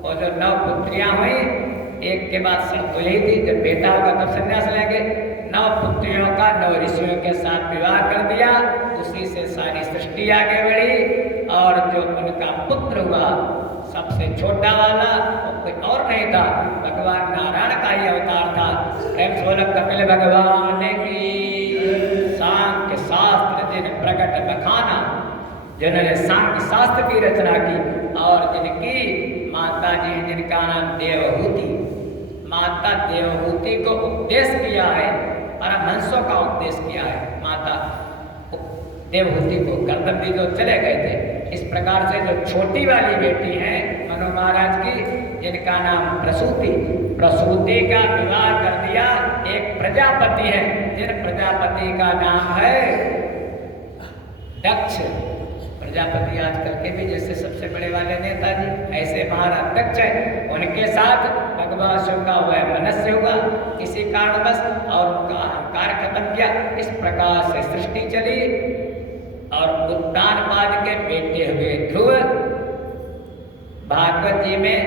और जो 9 पुत्रियां हुई, एक के बाद शर्त तो यही थी जब बेटा होगा तब संन्यास लेंगे। 9 पुत्रियों का 9 ऋषियों के साथ विवाह कर दिया। उसी से सारी सृष्टि आगे बढ़ी। और जो उनका पुत्र हुआ सबसे छोटा वाला वो कोई और नहीं था, भगवान नारायण का ही अवतार था। कपिल भगवान की सांख्य शास्त्र जिन प्रकट बखाना, जिन्होंने सांख्य शास्त्र की रचना की। और जिनकी माता जी हैं जिनका नाम देवहूति, माता देवहूति को उपदेश किया है, परमहंसों का उपदेश किया है माता देवहूति को। कर्दम जी जो चले गए थे। इस प्रकार से जो छोटी वाली बेटी है मनु महाराज की, जिनका नाम प्रसूति, प्रसूति का विवाह कर दिया एक प्रजापति है, जिन प्रजापति का नाम है दक्ष। प्रजापति आज करके भी जैसे सबसे बड़े वाले नेताजी, ऐसे महाराज दक्ष है। उनके साथ भगवान शिव का वह मनस्य हुआ किसी कारणवश और उनका अहंकार खत्म किया। इस प्रकार से सृष्टि चली। और उत्तानपाद के बेटे हुए ध्रुव। भागवत जी में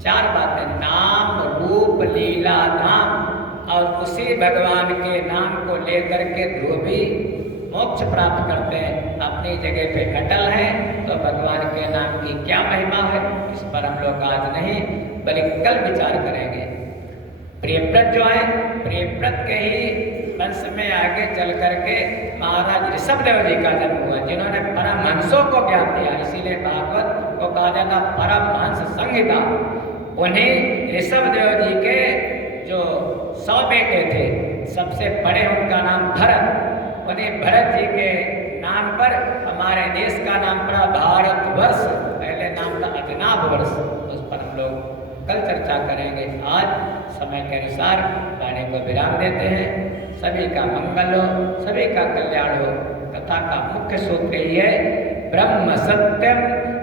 4 बातें, नाम रूप लीला धाम। और उसी भगवान के नाम को लेकर के ध्रुव भी मोक्ष प्राप्त करते हैं, अपनी जगह पे अटल हैं। तो भगवान के नाम की क्या महिमा है, इस पर हम लोग आज नहीं बल्कि कल विचार करेंगे। प्रियव्रत जो है, प्रियव्रत के ही वंश में आगे चल करके महाराज ऋषभदेव जी का जन्म हुआ, जिन्होंने परमहंसों को ज्ञान दिया। इसीलिए भागवत को कहा जाता परमहंस संहिता। उन्हीं ऋषभदेव जी के जो 100 बेटे थे, सबसे बड़े उनका नाम भरत। उन्हीं भरत जी के नाम पर हमारे देश का नाम पड़ा भारतवर्ष। पहले नाम था अजनाभ वर्ष, उस पर हम लोग कल चर्चा करेंगे। आज समय के अनुसार वाणी को विराम देते हैं। सभी का मंगल हो, सभी का कल्याण हो। कथा का मुख्य सूत्र यही है, ब्रह्म सत्यम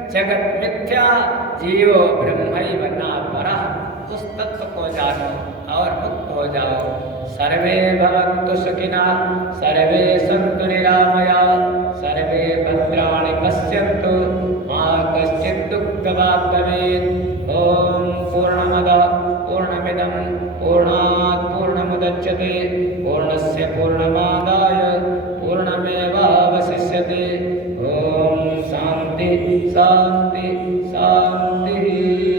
जगत मिथ्या जीवो ब्रह्मैव नापरः। उस तत्व को जानो और मुक्त हो जाओ। सर्वे भवन्तु सुखिनः, सर्वे सन्तु निरामयाः, सर्वे भद्राणि पश्यन्तु, मा कश्चित् दुःखभाग् भवेत्। ओम पूर्णमदः पूर्णमिदं पूर्णात् पूर्णमुदच्यते पूर्णस्य पूर्णमादाय पूर्णमेवावशिष्यते। ओम शांति शांति शांति।